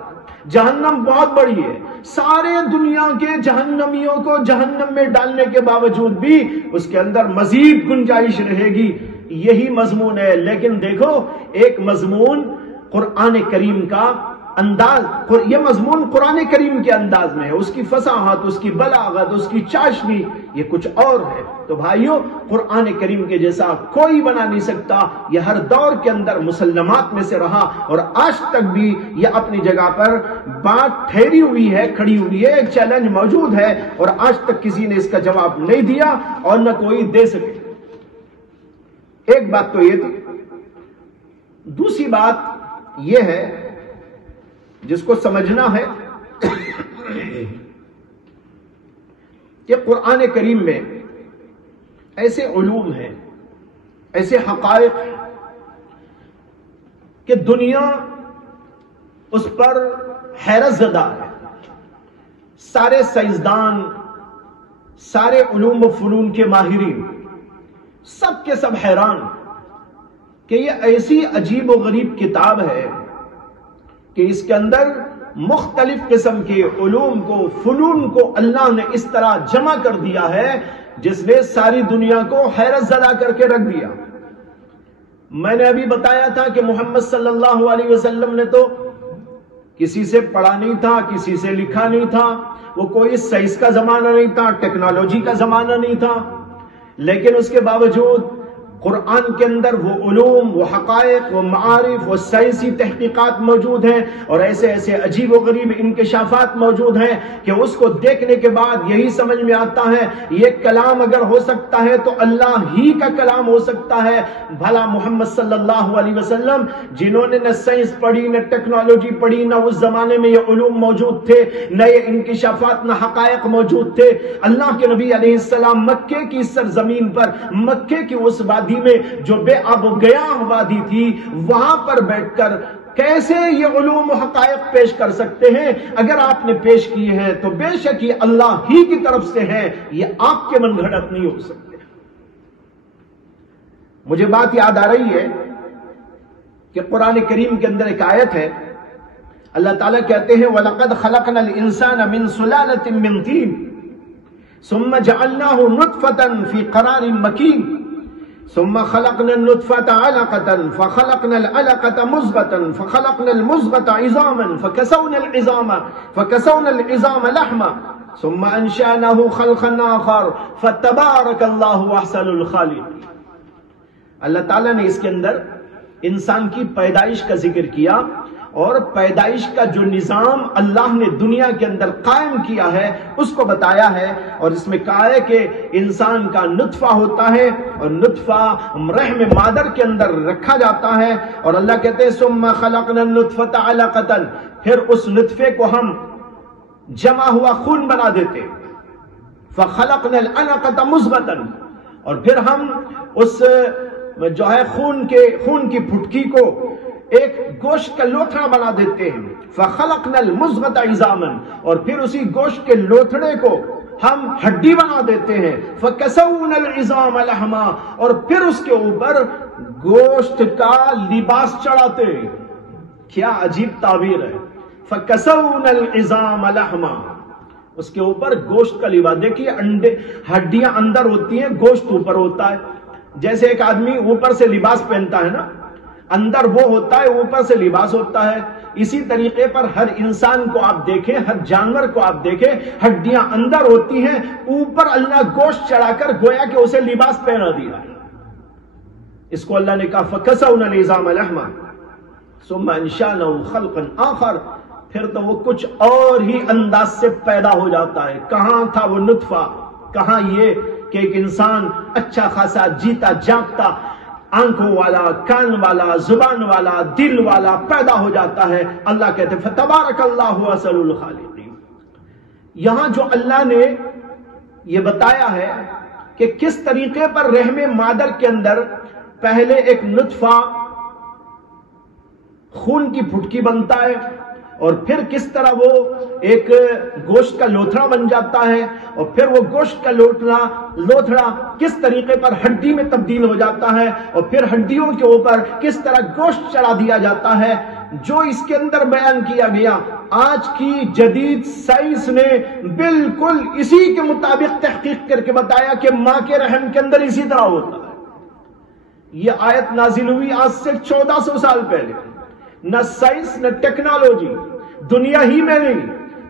جہنم بہت بڑی ہے، سارے دنیا کے جہنمیوں کو جہنم میں ڈالنے کے باوجود بھی اس کے اندر مزید گنجائش رہے گی۔ یہی مضمون ہے، لیکن دیکھو ایک مضمون قرآن کریم کا انداز، یہ مضمون قرآن کریم کے انداز میں ہے، اس کی فصاحت، اس کی بلاغت، اس کی چاشنی یہ کچھ اور ہے۔ تو بھائیو قرآن کریم کے جیسا کوئی بنا نہیں سکتا، یہ ہر دور کے اندر مسلمات میں سے رہا اور آج تک بھی یہ اپنی جگہ پر بات ٹھہری ہوئی ہے، کھڑی ہوئی ہے، ایک چیلنج موجود ہے اور آج تک کسی نے اس کا جواب نہیں دیا اور نہ کوئی دے سکے۔ ایک بات تو یہ تھی۔ دوسری بات یہ ہے جس کو سمجھنا ہے کہ قرآن کریم میں ایسے علوم ہیں، ایسے حقائق ہیں کہ دنیا اس پر حیرت زدہ ہے۔ سارے سائنسدان، سارے علوم و فنون کے ماہرین سب کے سب حیران کہ یہ ایسی عجیب و غریب کتاب ہے کہ اس کے اندر مختلف قسم کے علوم کو، فنون کو اللہ نے اس طرح جمع کر دیا ہے جس نے ساری دنیا کو حیرت زدہ کر کے رکھ دیا۔ میں نے ابھی بتایا تھا کہ محمد صلی اللہ علیہ وسلم نے تو کسی سے پڑھا نہیں تھا، کسی سے لکھا نہیں تھا، وہ کوئی سائنس کا زمانہ نہیں تھا، ٹیکنالوجی کا زمانہ نہیں تھا، لیکن اس کے باوجود قرآن کے اندر وہ علوم، وہ حقائق، وہ معارف، وہ سائنسی تحقیقات موجود ہیں اور ایسے ایسے عجیب و غریب انکشافات موجود ہیں کہ اس کو دیکھنے کے بعد یہی سمجھ میں آتا ہے یہ کلام اگر ہو سکتا ہے تو اللہ ہی کا کلام ہو سکتا ہے۔ بھلا محمد صلی اللہ علیہ وسلم جنہوں نے نہ سائنس پڑھی، نہ ٹیکنالوجی پڑھی، نہ اس زمانے میں یہ علوم موجود تھے، نہ یہ انکشافات، نہ حقائق موجود تھے، اللہ کے نبی علیہ السلام مکے کی سرزمین پر، مکے کی اس وادی میں جو بے آب و گیاہ وادی تھی، وہاں پر بیٹھ کر کیسے یہ علوم و حقائق پیش کر سکتے ہیں؟ اگر آپ نے پیش کیے ہیں تو بے شک یہ اللہ ہی کی طرف سے ہیں، یہ آپ کے من گھڑت نہیں ہو سکتے۔ مجھے بات یاد آ رہی ہے کہ قرآن کریم کے اندر ایک آیت ہے، اللہ تعالیٰ کہتے ہیں وَلَقَدْ خَلَقْنَا الْإِنسَانَ مِنْ سُلَالَةٍ مِّن طِينٍ ثُمَّ جَعَلْنَاهُ نُطْفَةً فِي قَرَارٍ مَّكِينٍ ثم خلقنا النطفة علقة فخلقنا العلقة مضغة فخلقنا المضغة عظاما فكسونا العظام لحما ثم أنشأناه خلقا آخر فتبارك الله أحسن الخالقين۔ اللہ تعالیٰ نے اس کے اندر انسان کی پیدائش کا ذکر کیا اور پیدائش کا جو نظام اللہ نے دنیا کے اندر قائم کیا ہے اس کو بتایا ہے، اور اس میں کہا ہے کہ انسان کا نطفہ ہوتا ہے اور نطفہ رحم مادر کے اندر رکھا جاتا ہے، اور اللہ کہتے ہیں ثم خلقنا النطفة علقة، پھر اس نطفے کو ہم جمع ہوا خون بنا دیتے، فخلقنا العلقة مضغة، اور پھر ہم اس جو ہے خون کی پھٹکی کو ایک گوشت کا لوتھڑا بنا دیتے ہیں، فخلقنا المضغة عظاما، اور پھر اسی گوشت کے لوتھڑے کو ہم ہڈی بنا دیتے ہیں، فکسونا العظام لحما، اور پھر اس کے اوپر گوشت کا لباس چڑھاتے ہیں۔ کیا عجیب تعبیر ہے، فکسونا العظام لحما، اس کے اوپر گوشت کا لباس۔ دیکھیے ہڈیاں اندر ہوتی ہیں، گوشت اوپر ہوتا ہے، جیسے ایک آدمی اوپر سے لباس پہنتا ہے نا، اندر وہ ہوتا ہے، اوپر سے لباس ہوتا ہے، اسی طریقے پر ہر انسان کو آپ دیکھیں، ہر جانور کو آپ دیکھیں، ہڈیاں اندر ہوتی ہیں، اوپر اللہ گوشت چڑھا کر گویا کہ اسے لباس پہنا دیا۔ اس کو اللہ نے کہا فَكَسَوْنَا الْعِظَامَ لَحْمًا ثُمَّ أَنشَأْنَاهُ خَلْقًا آخَرَ، پھر تو وہ کچھ اور ہی انداز سے پیدا ہو جاتا ہے۔ کہاں تھا وہ نطفہ، کہاں یہ کہ ایک انسان اچھا خاصا جیتا جاگتا، آنکھوں والا، کان والا، زبان والا، دل والا پیدا ہو جاتا ہے۔ اللہ کہتے ہیں فتبارک اللہ احسن الخالقین۔ یہاں جو اللہ نے یہ بتایا ہے کہ کس طریقے پر رحم مادر کے اندر پہلے ایک نطفہ خون کی پھٹکی بنتا ہے اور پھر کس طرح وہ ایک گوشت کا لوتھڑا بن جاتا ہے، اور پھر وہ گوشت کا لوتھڑا کس طریقے پر ہڈی میں تبدیل ہو جاتا ہے، اور پھر ہڈیوں کے اوپر کس طرح گوشت چڑھا دیا جاتا ہے، جو اس کے اندر بیان کیا گیا آج کی جدید سائنس نے بالکل اسی کے مطابق تحقیق کر کے بتایا کہ ماں کے رحم کے اندر اسی طرح ہوتا ہے۔ یہ آیت نازل ہوئی آج سے 1400 سال پہلے۔ نہ سائنس نہ ٹیکنالوجی دنیا ہی میں نہیں،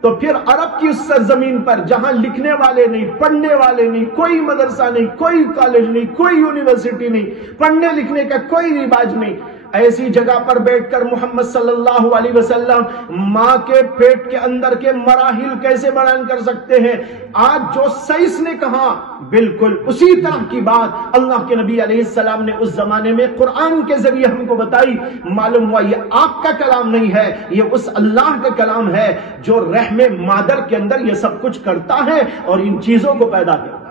تو پھر عرب کی اس سرزمین پر جہاں لکھنے والے نہیں، پڑھنے والے نہیں، کوئی مدرسہ نہیں، کوئی کالج نہیں، کوئی یونیورسٹی نہیں، پڑھنے لکھنے کا کوئی رواج نہیں، ایسی جگہ پر بیٹھ کر محمد صلی اللہ علیہ وسلم ماں کے پیٹ کے اندر کے مراحل کیسے بیان کر سکتے ہیں؟ آج جو سائنس نے کہا بالکل اسی طرح کی بات اللہ کے نبی علیہ السلام نے اس زمانے میں قرآن کے ذریعے ہم کو بتائی۔ معلوم ہوا یہ آپ کا کلام نہیں ہے، یہ اس اللہ کا کلام ہے جو رحم مادر کے اندر یہ سب کچھ کرتا ہے اور ان چیزوں کو پیدا کرتا ہے۔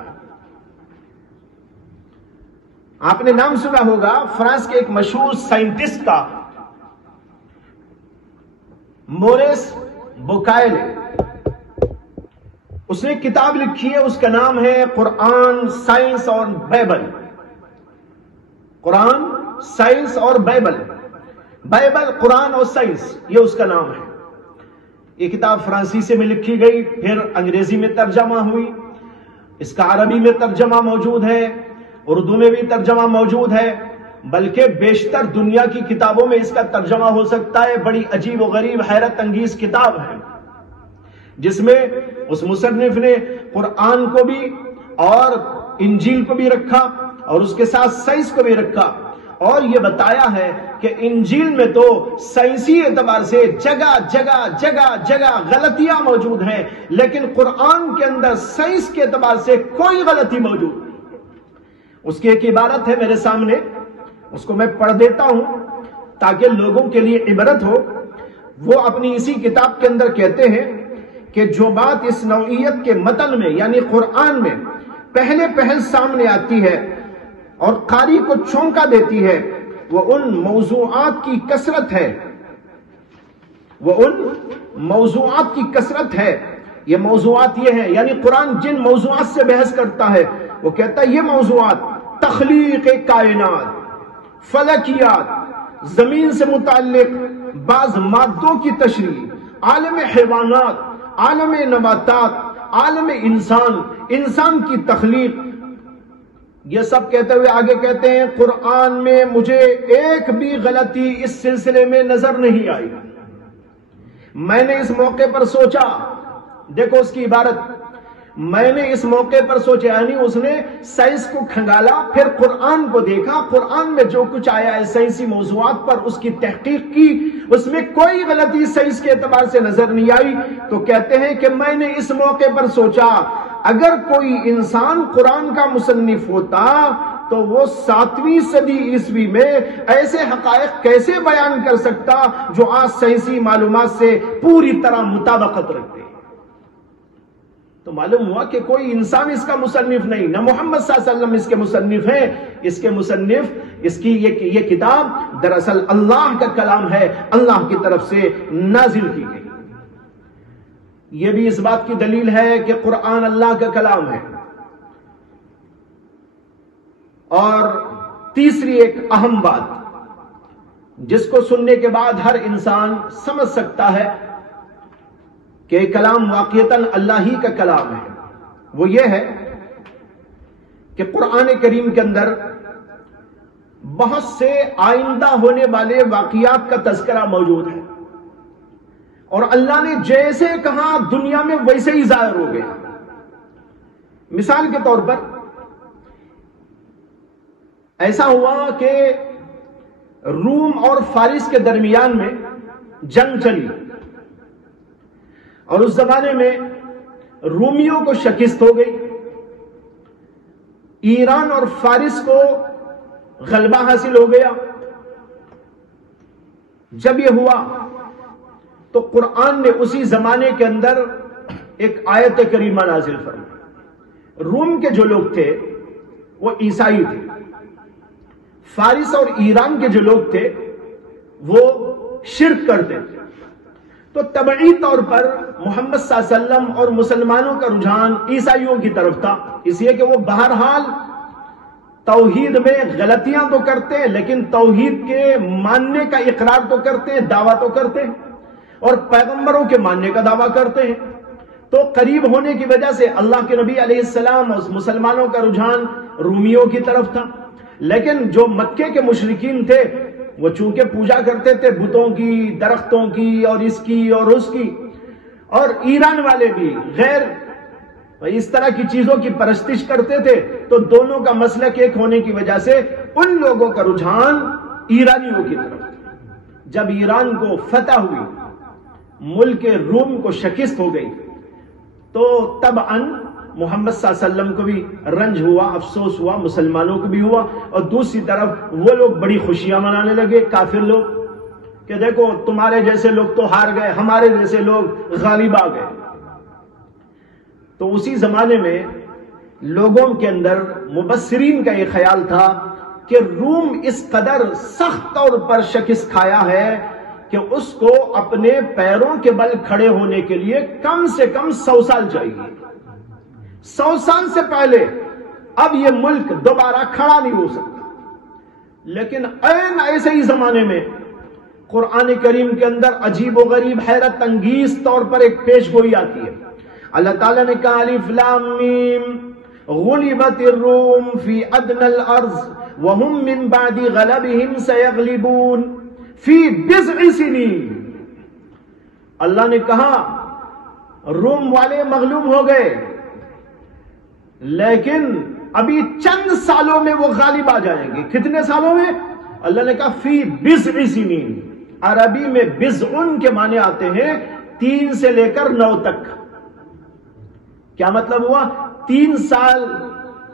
آپ نے نام سنا ہوگا فرانس کے ایک مشہور سائنٹسٹ کا، موریس بوکائل، اس نے کتاب لکھی ہے، اس کا نام ہے قرآن، سائنس اور بائبل۔ قرآن، سائنس اور بائبل، بائبل، قرآن اور سائنس، یہ اس کا نام ہے۔ یہ کتاب فرانسیسی میں لکھی گئی، پھر انگریزی میں ترجمہ ہوئی، اس کا عربی میں ترجمہ موجود ہے، اردو میں بھی ترجمہ موجود ہے، بلکہ بیشتر دنیا کی کتابوں میں اس کا ترجمہ ہو سکتا ہے۔ بڑی عجیب و غریب، حیرت انگیز کتاب ہے، جس میں اس مصنف نے قرآن کو بھی اور انجیل کو بھی رکھا، اور اس کے ساتھ سائنس کو بھی رکھا، اور یہ بتایا ہے کہ انجیل میں تو سائنسی اعتبار سے جگہ جگہ جگہ جگہ غلطیاں موجود ہیں، لیکن قرآن کے اندر سائنس کے اعتبار سے کوئی غلطی موجود نہیں۔ اس کی ایک عبارت ہے میرے سامنے، اس کو میں پڑھ دیتا ہوں تاکہ لوگوں کے لیے عبرت ہو۔ وہ اپنی اسی کتاب کے اندر کہتے ہیں کہ جو بات اس نوعیت کے متن میں یعنی قرآن میں پہلے پہل سامنے آتی ہے اور قاری کو چونکا دیتی ہے، وہ ان موضوعات کی کثرت ہے، وہ ان موضوعات کی کثرت ہے۔ یہ موضوعات یہ ہیں، یعنی قرآن جن موضوعات سے بحث کرتا ہے وہ کہتا ہے یہ موضوعات تخلیق کائنات، فلکیات، زمین سے متعلق بعض مادوں کی تشریح، عالم حیوانات، عالم نباتات، عالم انسان کی تخلیق، یہ سب کہتے ہوئے آگے کہتے ہیں قرآن میں مجھے ایک بھی غلطی اس سلسلے میں نظر نہیں آئی۔ میں نے اس موقع پر سوچا، دیکھو اس کی عبارت، میں نے اس موقع پر سوچا، یعنی اس نے سائنس کو کھنگالا، پھر قرآن کو دیکھا، قرآن میں جو کچھ آیا ہے سائنسی موضوعات پر اس کی تحقیق کی، اس میں کوئی غلطی سائنس کے اعتبار سے نظر نہیں آئی۔ تو کہتے ہیں کہ میں نے اس موقع پر سوچا اگر کوئی انسان قرآن کا مصنف ہوتا تو وہ 7ویں صدی عیسوی میں ایسے حقائق کیسے بیان کر سکتا جو آج سائنسی معلومات سے پوری طرح مطابقت رکھتے ہیں۔ تو معلوم ہوا کہ کوئی انسان اس کا مصنف نہیں، نہ محمد صلی اللہ علیہ وسلم اس کے مصنف ہیں، اس کے مصنف، اس کی یہ کتاب دراصل اللہ کا کلام ہے، اللہ کی طرف سے نازل کی گئی۔ یہ بھی اس بات کی دلیل ہے کہ قرآن اللہ کا کلام ہے۔ اور تیسری ایک اہم بات جس کو سننے کے بعد ہر انسان سمجھ سکتا ہے کہ کلام واقعتاً اللہ ہی کا کلام ہے، وہ یہ ہے کہ قرآن کریم کے اندر بہت سے آئندہ ہونے والے واقعات کا تذکرہ موجود ہے، اور اللہ نے جیسے کہا دنیا میں ویسے ہی ظاہر ہو گیا۔ مثال کے طور پر ایسا ہوا کہ روم اور فارس کے درمیان میں جنگ چلی، اور اس زمانے میں رومیوں کو شکست ہو گئی، ایران اور فارس کو غلبہ حاصل ہو گیا۔ جب یہ ہوا تو قرآن نے اسی زمانے کے اندر ایک آیت کریمہ نازل فرمائی۔ روم کے جو لوگ تھے وہ عیسائی تھے، فارس اور ایران کے جو لوگ تھے وہ شرک کرتے تھے، تو طبعی طور پر محمد صلی اللہ علیہ وسلم اور مسلمانوں کا رجحان عیسائیوں کی طرف تھا، اس لیے کہ وہ بہرحال توحید میں غلطیاں تو کرتے ہیں لیکن توحید کے ماننے کا اقرار تو کرتے ہیں، دعویٰ تو کرتے ہیں، اور پیغمبروں کے ماننے کا دعویٰ کرتے ہیں۔ تو قریب ہونے کی وجہ سے اللہ کے نبی علیہ السلام اور مسلمانوں کا رجحان رومیوں کی طرف تھا، لیکن جو مکے کے مشرکین تھے وہ چونکہ پوجا کرتے تھے بتوں کی، درختوں کی اور اس کی اور اس کی، اور ایران والے بھی غیر اس طرح کی چیزوں کی پرستش کرتے تھے، تو دونوں کا مسلک ایک ہونے کی وجہ سے ان لوگوں کا رجحان ایرانیوں کی طرف تھا۔ جب ایران کو فتح ہوئی، ملک روم کو شکست ہو گئی، تو طبعاً محمد صلی اللہ علیہ وسلم کو بھی رنج ہوا، افسوس ہوا، مسلمانوں کو بھی ہوا، اور دوسری طرف وہ لوگ بڑی خوشیاں منانے لگے، کافر لوگ، کہ دیکھو تمہارے جیسے لوگ تو ہار گئے، ہمارے جیسے لوگ غالب آ گئے۔ تو اسی زمانے میں لوگوں کے اندر مبصرین کا یہ خیال تھا کہ روم اس قدر سخت طور پر شکست کھایا ہے کہ اس کو اپنے پیروں کے بل کھڑے ہونے کے لیے کم سے کم 100 سال چاہیے۔ 100 سال سے پہلے اب یہ ملک دوبارہ کھڑا نہیں ہو سکتا۔ لیکن عین ایسے ہی زمانے میں قرآن کریم کے اندر عجیب و غریب حیرت انگیز طور پر ایک پیش گوئی آتی ہے۔ اللہ تعالیٰ نے کہا الف لام میم غلبت الروم فی ادنى الارض وهم من بعد غلبهم سيغلبون فی بضع سنین۔ اللہ نے کہا روم والے مغلوب ہو گئے، لیکن ابھی چند سالوں میں وہ غالب آ جائیں گے. کتنے سالوں میں؟ اللہ نے کہا فی بضع سنین. عربی میں بضع کے معنی آتے ہیں 3 سے لے کر 9 تک. کیا مطلب ہوا؟ 3 سال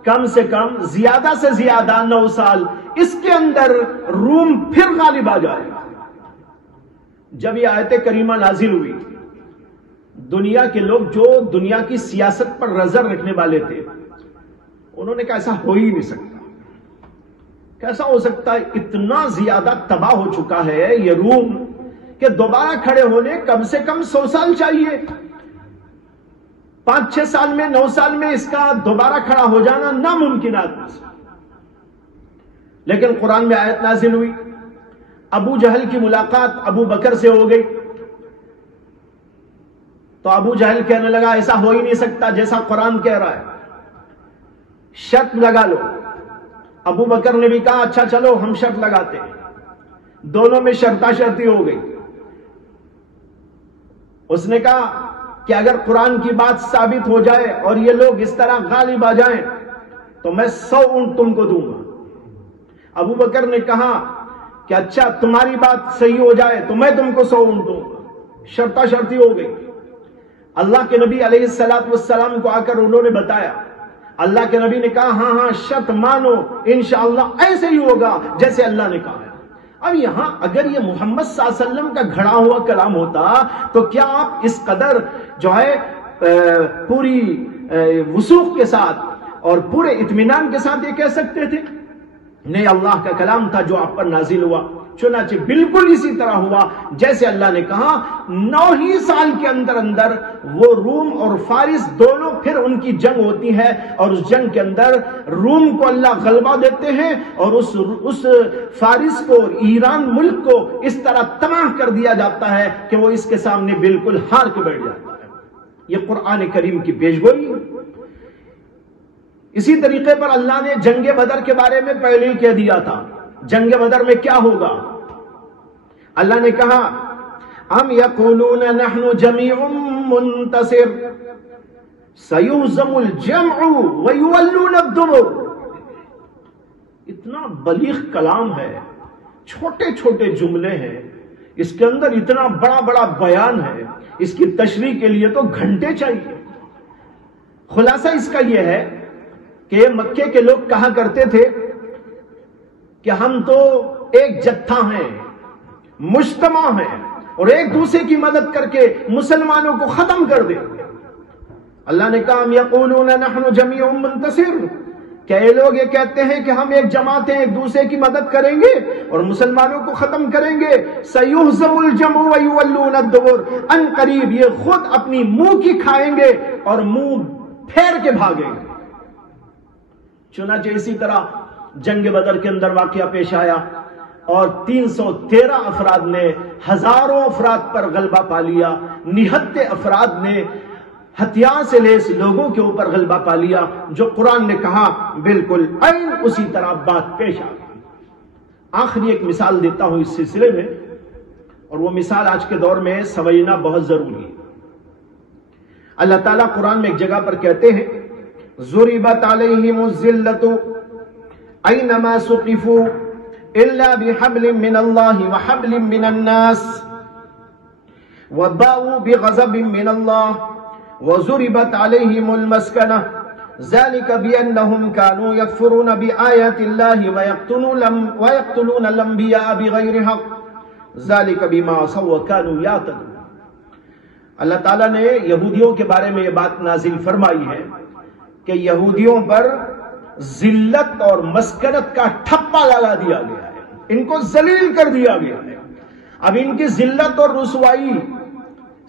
کم سے کم، زیادہ سے زیادہ 9 سال، اس کے اندر روم پھر غالب آ جائے گا. جب یہ آیت کریمہ نازل ہوئی، دنیا کے لوگ جو دنیا کی سیاست پر نظر رکھنے والے تھے، انہوں نے کہا ایسا ہو ہی نہیں سکتا. کیسا ہو سکتا ہے؟ اتنا زیادہ تباہ ہو چکا ہے یہ روم کہ دوبارہ کھڑے ہونے کم سے کم 100 سال چاہیے. 5-6 سال میں، 9 سال میں اس کا دوبارہ کھڑا ہو جانا ناممکنات میں سے. لیکن قرآن میں آیت نازل ہوئی، ابو جہل کی ملاقات ابو بکر سے ہو گئی، تو ابو جہل کہنے لگا ایسا ہو ہی نہیں سکتا جیسا قرآن کہہ رہا ہے، شرط لگا لو. ابو بکر نے بھی کہا اچھا چلو ہم شرط لگاتے ہیں. دونوں میں شرطا شرطی ہو گئی. اس نے کہا کہ اگر قرآن کی بات ثابت ہو جائے اور یہ لوگ اس طرح غالب آ جائیں تو میں 100 اونٹ تم کو دوں گا. ابو بکر نے کہا کہ اچھا تمہاری بات صحیح ہو جائے تو میں تم کو 100 اونٹ دوں گا. شرطا شرطی ہو گئی. اللہ کے نبی علیہ السلام کو آ کر انہوں نے بتایا. اللہ کے نبی نے کہا ہاں ہاں شرط مانو، انشاءاللہ ایسے ہی ہوگا جیسے اللہ نے کہا ہے. اب یہاں اگر یہ محمد صلی اللہ علیہ وسلم کا گھڑا ہوا کلام ہوتا تو کیا آپ اس قدر جو ہے پوری وثوق کے ساتھ اور پورے اطمینان کے ساتھ یہ کہہ سکتے تھے؟ نہیں، اللہ کا کلام تھا جو آپ پر نازل ہوا. چنانچہ بالکل اسی طرح ہوا جیسے اللہ نے کہا. 9 ہی سال کے اندر اندر وہ روم اور فارس دونوں پھر ان کی جنگ ہوتی ہے، اور اس جنگ کے اندر روم کو اللہ غلبہ دیتے ہیں اور اس فارس کو اور ایران ملک کو اس طرح تباہ کر دیا جاتا ہے کہ وہ اس کے سامنے بالکل ہار کے بیٹھ جاتا ہے. یہ قرآن کریم کی پیشگوئی. اسی طریقے پر اللہ نے جنگ بدر کے بارے میں پہلے ہی کہہ دیا تھا. جنگ بدر میں کیا ہوگا؟ اللہ نے کہا ام یقولون نحن جمیع منتصر سیہزم الجمع ویولون الدبر. اتنا بلیغ کلام ہے، چھوٹے چھوٹے جملے ہیں، اس کے اندر اتنا بڑا بڑا بیان ہے، اس کی تشریح کے لیے تو گھنٹے چاہیے. خلاصہ اس کا یہ ہے کہ مکے کے لوگ کہا کرتے تھے کہ ہم تو ایک جتھا ہیں، مجتمع ہیں، اور ایک دوسرے کی مدد کر کے مسلمانوں کو ختم کر دیں. اللہ نے کہا یقولون نحن جمیع منتصر، کیا یہ لوگ یہ کہتے ہیں کہ ہم ایک جماعت ہیں، ایک دوسرے کی مدد کریں گے اور مسلمانوں کو ختم کریں گے. سیہزم الجمع ویولون الدبر، ان قریب یہ خود اپنی منہ کی کھائیں گے اور منہ پھیر کے بھاگیں گے. چنانچہ اسی طرح جنگ بدر کے اندر واقعہ پیش آیا اور 313 افراد نے ہزاروں افراد پر غلبہ پا لیا. 79 افراد نے ہتھیار سے لیس لوگوں کے اوپر غلبہ پا لیا. جو قرآن نے کہا بالکل عین اسی طرح بات پیش آ گئی. آخری ایک مثال دیتا ہوں اس سلسلے میں، اور وہ مثال آج کے دور میں سمجھنا بہت ضروری ہے. اللہ تعالیٰ قرآن میں ایک جگہ پر کہتے ہیں ضربت علیہم الذلۃ اینما ثقفوا الا بحبل من اللہ وحبل من الناس وباءوا بغضب من اللہ وضربت علیہم المسکنہ ذلك بأنهم كانوا يكفرون بآيات الله ويقتلون الأنبياء بغير حق ذلك بما عصوا وكانوا يعتدون. اللہ تعالیٰ نے یہودیوں کے بارے میں یہ بات نازل فرمائی ہے کہ یہودیوں پر ذلت اور مسکنت کا ٹھپا لگا دیا گیا ہے، ان کو ذلیل کر دیا گیا ہے. اب ان کی ذلت اور رسوائی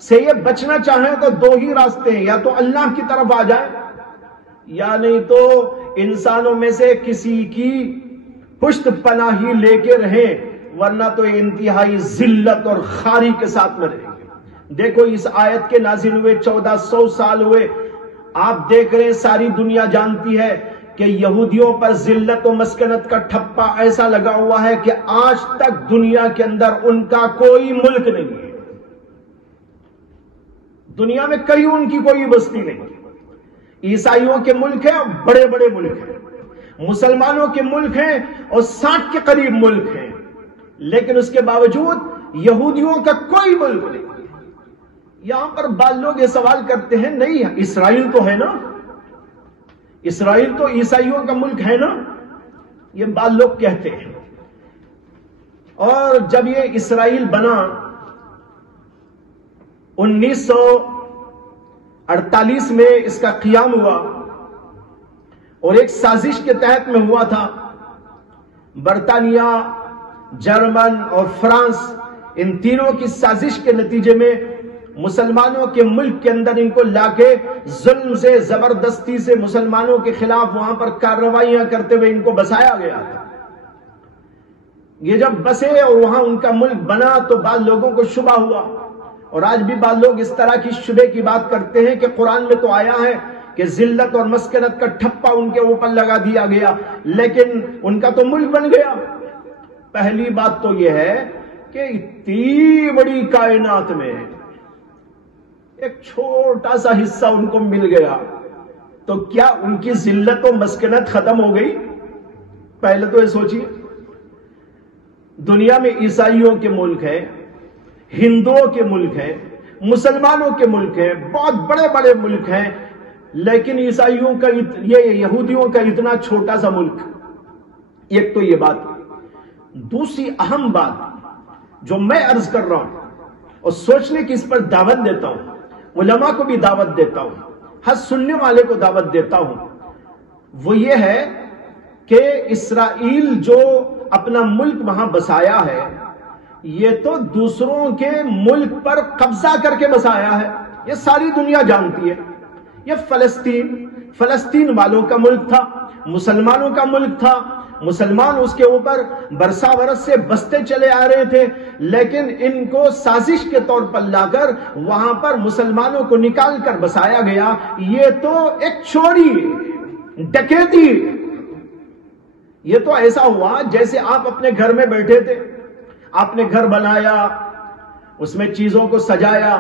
سے یہ بچنا چاہیں تو 2 ہی راستے ہیں، یا تو اللہ کی طرف آ جائیں یا نہیں تو انسانوں میں سے کسی کی پشت پناہی لے کے رہیں، ورنہ تو انتہائی ذلت اور خاری کے ساتھ میں رہیں گے. دیکھو اس آیت کے نازل ہوئے 1400 سال ہوئے. آپ دیکھ رہے ہیں ساری دنیا جانتی ہے کہ یہودیوں پر ذلت و مسکنت کا ٹھپا ایسا لگا ہوا ہے کہ آج تک دنیا کے اندر ان کا کوئی ملک نہیں ہے. دنیا میں کہیں ان کی کوئی بستی نہیں. عیسائیوں کے ملک ہیں، بڑے بڑے ملک ہیں، مسلمانوں کے ملک ہیں اور 60 کے قریب ملک ہیں، لیکن اس کے باوجود یہودیوں کا کوئی ملک نہیں۔ یہاں پر بعض لوگ یہ سوال کرتے ہیں، نہیں اسرائیل تو ہے نا، اسرائیل تو عیسائیوں کا ملک ہے نا، یہ بعض لوگ کہتے ہیں۔ اور جب یہ اسرائیل بنا 1948 میں اس کا قیام ہوا، اور ایک سازش کے تحت میں ہوا تھا۔ برطانیہ، جرمن اور فرانس، ان تینوں کی سازش کے نتیجے میں مسلمانوں کے ملک کے اندر ان کو لا کے ظلم سے، زبردستی سے مسلمانوں کے خلاف وہاں پر کارروائیاں کرتے ہوئے ان کو بسایا گیا تھا۔ یہ جب بسے اور وہاں ان کا ملک بنا تو بعض لوگوں کو شبہ ہوا، اور آج بھی بعض لوگ اس طرح کی شبہ کی بات کرتے ہیں کہ قرآن میں تو آیا ہے کہ ذلت اور مسکنت کا ٹھپا ان کے اوپر لگا دیا گیا، لیکن ان کا تو ملک بن گیا۔ پہلی بات تو یہ ہے کہ اتنی بڑی کائنات میں ایک چھوٹا سا حصہ ان کو مل گیا، تو کیا ان کی ذلت و مسکنت ختم ہو گئی؟ پہلے تو یہ سوچیے، دنیا میں عیسائیوں کے ملک ہیں، ہندوؤں کے ملک ہیں، مسلمانوں کے ملک ہیں، بہت بڑے بڑے ملک ہیں، لیکن عیسائیوں کا یہ یہودیوں کا اتنا چھوٹا سا ملک۔ ایک تو یہ بات۔ دوسری اہم بات جو میں عرض کر رہا ہوں اور سوچنے کی اس پر دعوت دیتا ہوں، علماء کو بھی دعوت دیتا ہوں، ہر سننے والے کو دعوت دیتا ہوں، وہ یہ ہے کہ اسرائیل جو اپنا ملک وہاں بسایا ہے، یہ تو دوسروں کے ملک پر قبضہ کر کے بسایا ہے، یہ ساری دنیا جانتی ہے۔ یہ فلسطین والوں کا ملک تھا، مسلمانوں کا ملک تھا، مسلمان اس کے اوپر برسا برس سے بستے چلے آ رہے تھے، لیکن ان کو سازش کے طور پر لا کر وہاں پر مسلمانوں کو نکال کر بسایا گیا۔ یہ تو ایک چوری، ڈکیتی، یہ تو ایسا ہوا جیسے آپ اپنے گھر میں بیٹھے تھے، آپ نے گھر بنایا، اس میں چیزوں کو سجایا،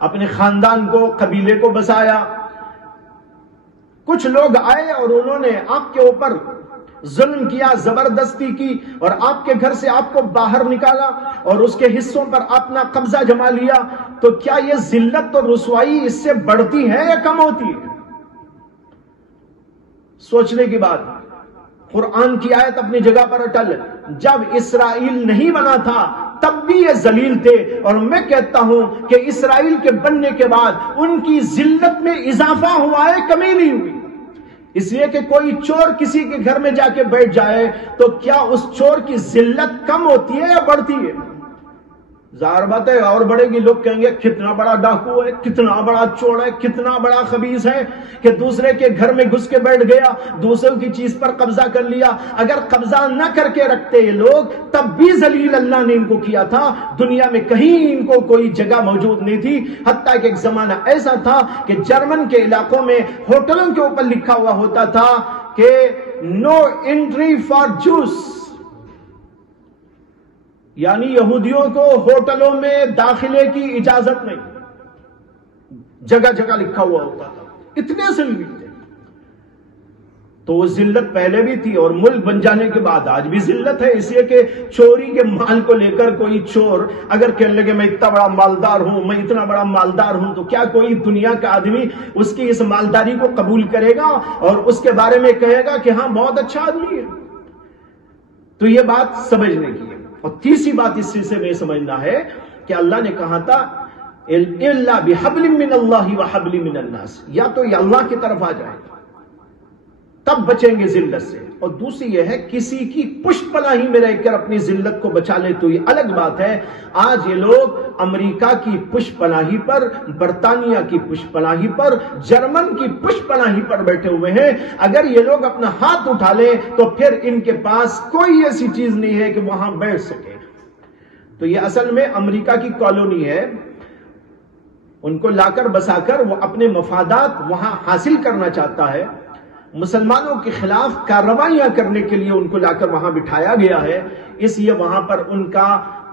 اپنے خاندان کو، قبیلے کو بسایا، کچھ لوگ آئے اور انہوں نے آپ کے اوپر ظلم کیا، زبردستی کی، اور آپ کے گھر سے آپ کو باہر نکالا اور اس کے حصوں پر اپنا قبضہ جما لیا، تو کیا یہ ذلت اور رسوائی اس سے بڑھتی ہے یا کم ہوتی ہے؟ سوچنے کی بات۔ قرآن کی آیت اپنی جگہ پر اٹل، جب اسرائیل نہیں بنا تھا تب بھی یہ ذلیل تھے، اور میں کہتا ہوں کہ اسرائیل کے بننے کے بعد ان کی ذلت میں اضافہ ہوا ہے، کمی نہیں ہوئی۔ اس لیے کہ کوئی چور کسی کے گھر میں جا کے بیٹھ جائے تو کیا اس چور کی ذلت کم ہوتی ہے یا بڑھتی ہے؟ ظاہر بات ہے اور بڑھے گی، لوگ کہیں گے کتنا بڑا ڈاکو ہے، کتنا بڑا چور ہے، کتنا بڑا خبیث ہے کہ دوسرے کے گھر میں گھس کے بیٹھ گیا، دوسروں کی چیز پر قبضہ کر لیا۔ اگر قبضہ نہ کر کے رکھتے یہ لوگ تب بھی ذلیل اللہ نے ان کو کیا تھا، دنیا میں کہیں ان کو کوئی جگہ موجود نہیں تھی، حتیٰ کہ ایک زمانہ ایسا تھا کہ جرمن کے علاقوں میں ہوٹلوں کے اوپر لکھا ہوا ہوتا تھا کہ نو انٹری فار جوس، یعنی یہودیوں کو ہوٹلوں میں داخلے کی اجازت نہیں، جگہ جگہ لکھا ہوا ہوتا تھا، اتنے ظلم تھے۔ تو وہ ذلت پہلے بھی تھی اور ملک بن جانے کے بعد آج بھی ذلت ہے، اس لیے کہ چوری کے مال کو لے کر کوئی چور اگر کہنے لگے میں اتنا بڑا مالدار ہوں، میں اتنا بڑا مالدار ہوں، تو کیا کوئی دنیا کا آدمی اس کی اس مالداری کو قبول کرے گا اور اس کے بارے میں کہے گا کہ ہاں بہت اچھا آدمی ہے؟ تو یہ بات سمجھنے کی ہے۔ اور تیسری بات اس سلسلے میں سمجھنا ہے کہ اللہ نے کہا تھا الا بحبل من اللہ وحبل من الناس، یا تو یہ اللہ کی طرف آ جائے تب بچیں گے ذلت سے، اور دوسری یہ ہے کسی کی پشت پناہی میں رہ کر اپنی ذلت کو بچا لے تو یہ الگ بات ہے۔ آج یہ لوگ امریکہ کی پشت پناہی پر، برطانیہ کی پشت پناہی پر، جرمن کی پشت پناہی پر بیٹھے ہوئے ہیں، اگر یہ لوگ اپنا ہاتھ اٹھا لیں تو پھر ان کے پاس کوئی ایسی چیز نہیں ہے کہ وہاں بیٹھ سکے۔ تو یہ اصل میں امریکہ کی کالونی ہے، ان کو لا کر بسا کر وہ اپنے مفادات وہاں حاصل کرنا چاہتا ہے، مسلمانوں کے خلاف کارروائیاں کرنے کے لیے ان کو لا کر وہاں بٹھایا گیا ہے، اس لیے وہاں پر ان کا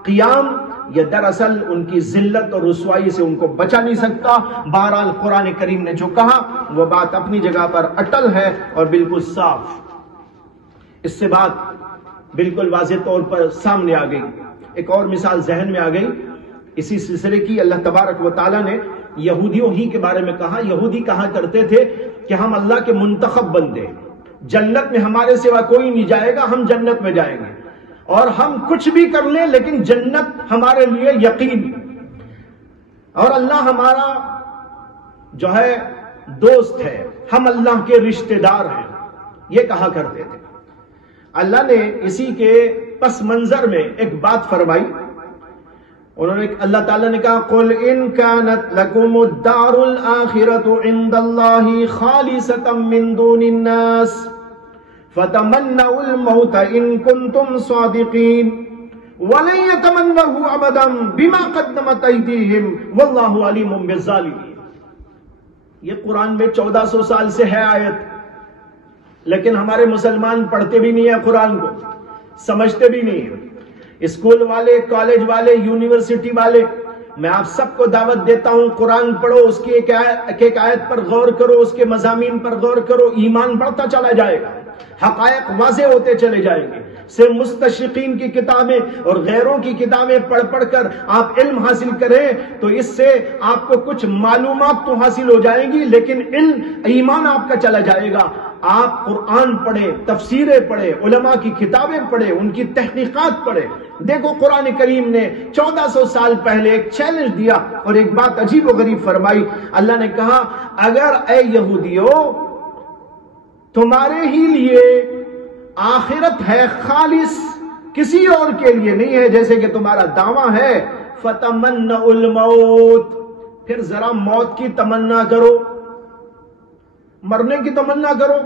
قیام یہ دراصل ان کی ذلت اور رسوائی سے ان کو بچا نہیں سکتا۔ بہرحال قرآن کریم نے جو کہا وہ بات اپنی جگہ پر اٹل ہے اور بالکل صاف۔ اس سے بات بالکل واضح طور پر سامنے آ گئی. ایک اور مثال ذہن میں آ گئی اسی سلسلے کی. اللہ تبارک و تعالیٰ نے یہودیوں ہی کے بارے میں کہا. یہودی کہا کرتے تھے کہ ہم اللہ کے منتخب بندے، جنت میں ہمارے سوا کوئی نہیں جائے گا، ہم جنت میں جائیں گے، اور ہم کچھ بھی کر لیں لیکن جنت ہمارے لیے یقین، اور اللہ ہمارا جو ہے دوست ہے، ہم اللہ کے رشتہ دار ہیں، یہ کہا کرتے تھے. اللہ نے اسی کے پس منظر میں ایک بات فرمائی. انہوں نے اللہ تعالیٰ نے کہا قُلْ إِن كَانَتْ لَكُمُ الدَّارُ الْآخِرَةُ عِندَ اللَّهِ خَالِصَةً مِّن دُونِ النَّاسِ فَتَمَنَّوُا الْمَوْتَ إِن كُنتُمْ صَادِقِينَ وَلَن يَتَمَنَّوْهُ أَبَدًا بِمَا قَدَّمَتْ أَيْدِيهِمْ وَاللَّهُ عَلِيمٌ بِالظَّالِمِينَ. یہ قرآن میں 1400 سال سے ہے آیت، لیکن ہمارے مسلمان پڑھتے بھی نہیں ہیں قرآن کو، سمجھتے بھی نہیں ہیں. اسکول والے، کالج والے، یونیورسٹی والے، میں آپ سب کو دعوت دیتا ہوں قرآن پڑھو، اس کی ایک آیت پر غور کرو، اس کے مضامین پر غور کرو، ایمان بڑھتا چلا جائے گا، حقائق واضح ہوتے چلے جائیں گے. صرف مستشرقین کی کتابیں اور غیروں کی کتابیں پڑھ پڑھ کر آپ علم حاصل کریں تو اس سے آپ کو کچھ معلومات تو حاصل ہو جائیں گی، لیکن علم، ایمان آپ کا چلا جائے گا. آپ قرآن پڑھیں، تفسیریں پڑھیں، علماء کی کتابیں پڑھیں، ان کی تحقیقات پڑھیں. دیکھو قرآن کریم نے 1400 سال پہلے ایک چیلنج دیا اور ایک بات عجیب و غریب فرمائی. اللہ نے کہا اگر اے یہودیو تمہارے ہی لیے آخرت ہے خالص، کسی اور کے لیے نہیں ہے جیسے کہ تمہارا دعویٰ ہے، فَتَمَنَّوُا الْمَوْتَ، پھر ذرا موت کی تمنا کرو، مرنے کی تمنا کرو.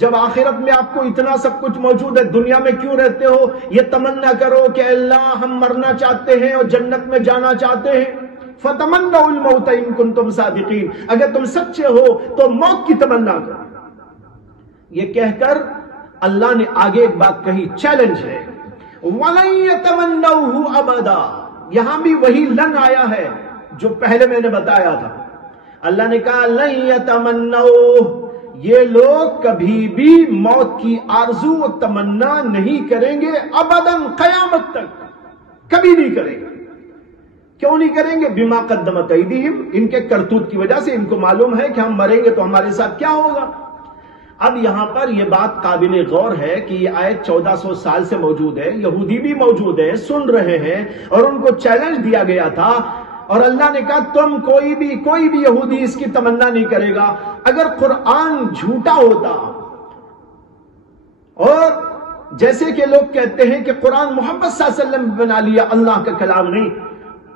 جب آخرت میں آپ کو اتنا سب کچھ موجود ہے، دنیا میں کیوں رہتے ہو؟ یہ تمنا کرو کہ اللہ ہم مرنا چاہتے ہیں اور جنت میں جانا چاہتے ہیں. فَتَمَنَّوُا الْمَوْتَ إِن كُنتُمْ صَادِقِينَ، اگر تم سچے ہو تو موت کی تمنا کرو. یہ کہہ کر اللہ نے آگے ایک بات کہی، چیلنج ہے، وَلَن يَتَمَنَّوْهُ أَبَدًا. یہاں بھی وہی لن آیا ہے جو پہلے میں نے بتایا تھا. اللہ نے کہا لن يَتَمَنَّوْهُ، یہ لوگ کبھی بھی موت کی آرزو و تمنا نہیں کریں گے، ابداً، قیامت تک کبھی نہیں کریں گے. کیوں نہیں کریں گے؟ بِمَا قَدَّمَتْ أَيْدِيهِمْ، ان کے کرتوت کی وجہ سے ان کو معلوم ہے کہ ہم مریں گے تو ہمارے ساتھ کیا ہوگا. اب یہاں پر یہ بات قابل غور ہے کہ یہ آیت 1400 سال سے موجود ہے، یہودی بھی موجود ہے، سن رہے ہیں، اور ان کو چیلنج دیا گیا تھا، اور اللہ نے کہا تم کوئی بھی یہودی اس کی تمنا نہیں کرے گا. اگر قرآن جھوٹا ہوتا، اور جیسے کہ لوگ کہتے ہیں کہ قرآن محمد صلی اللہ علیہ وسلم بنا لیا، اللہ کا کلام نہیں،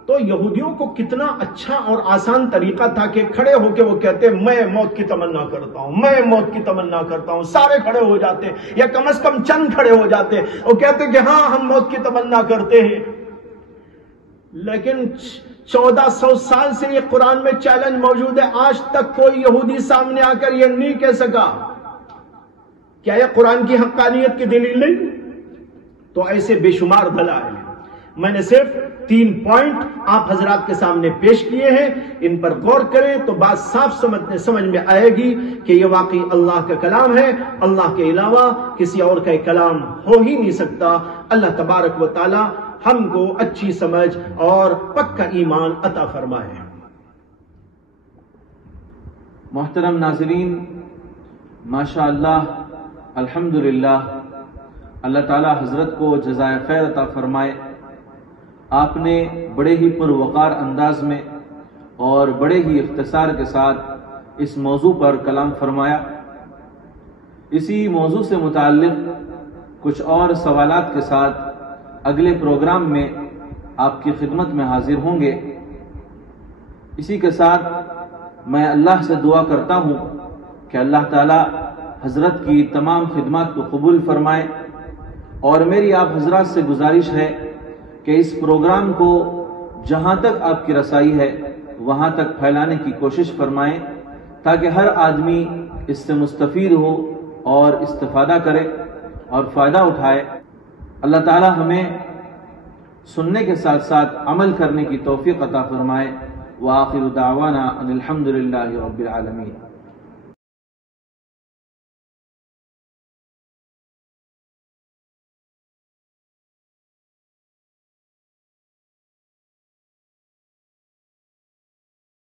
تو یہودیوں کو کتنا اچھا اور آسان طریقہ تھا کہ کھڑے ہو کے وہ کہتے میں موت کی تمنا کرتا ہوں، میں موت کی تمنا کرتا ہوں. سارے کھڑے ہو جاتے، یا کم از کم چند کھڑے ہو جاتے اور کہتے کہ ہاں ہم موت کی تمنا کرتے ہیں. لیکن 1400 سال سے یہ قرآن میں چیلنج موجود ہے، آج تک کوئی یہودی سامنے آ کر یہ نہیں کہہ سکا. کیا یہ قرآن کی حقانیت کی دلیل نہیں؟ تو ایسے بے شمار دلائل ہیں. میں نے صرف 3 پوائنٹ آپ حضرات کے سامنے پیش کیے ہیں، ان پر غور کریں تو بات صاف سمجھ میں آئے گی کہ یہ واقعی اللہ کا کلام ہے، اللہ کے علاوہ کسی اور کا کلام ہو ہی نہیں سکتا. اللہ تبارک و تعالی ہم کو اچھی سمجھ اور پکا ایمان عطا فرمائے. محترم ناظرین، ماشاء اللہ، الحمدللہ، اللہ تعالی حضرت کو جزائے خیر عطا فرمائے. آپ نے بڑے ہی پروقار انداز میں اور بڑے ہی اختصار کے ساتھ اس موضوع پر کلام فرمایا. اسی موضوع سے متعلق کچھ اور سوالات کے ساتھ اگلے پروگرام میں آپ کی خدمت میں حاضر ہوں گے. اسی کے ساتھ میں اللہ سے دعا کرتا ہوں کہ اللہ تعالی حضرت کی تمام خدمات کو قبول فرمائے، اور میری آپ حضرات سے گزارش ہے کہ اس پروگرام کو جہاں تک آپ کی رسائی ہے وہاں تک پھیلانے کی کوشش فرمائیں تاکہ ہر آدمی اس سے مستفید ہو اور استفادہ کرے اور فائدہ اٹھائے. اللہ تعالی ہمیں سننے کے ساتھ ساتھ عمل کرنے کی توفیق عطا فرمائے. وآخر دعوانا ان الحمد للہ رب العالمین.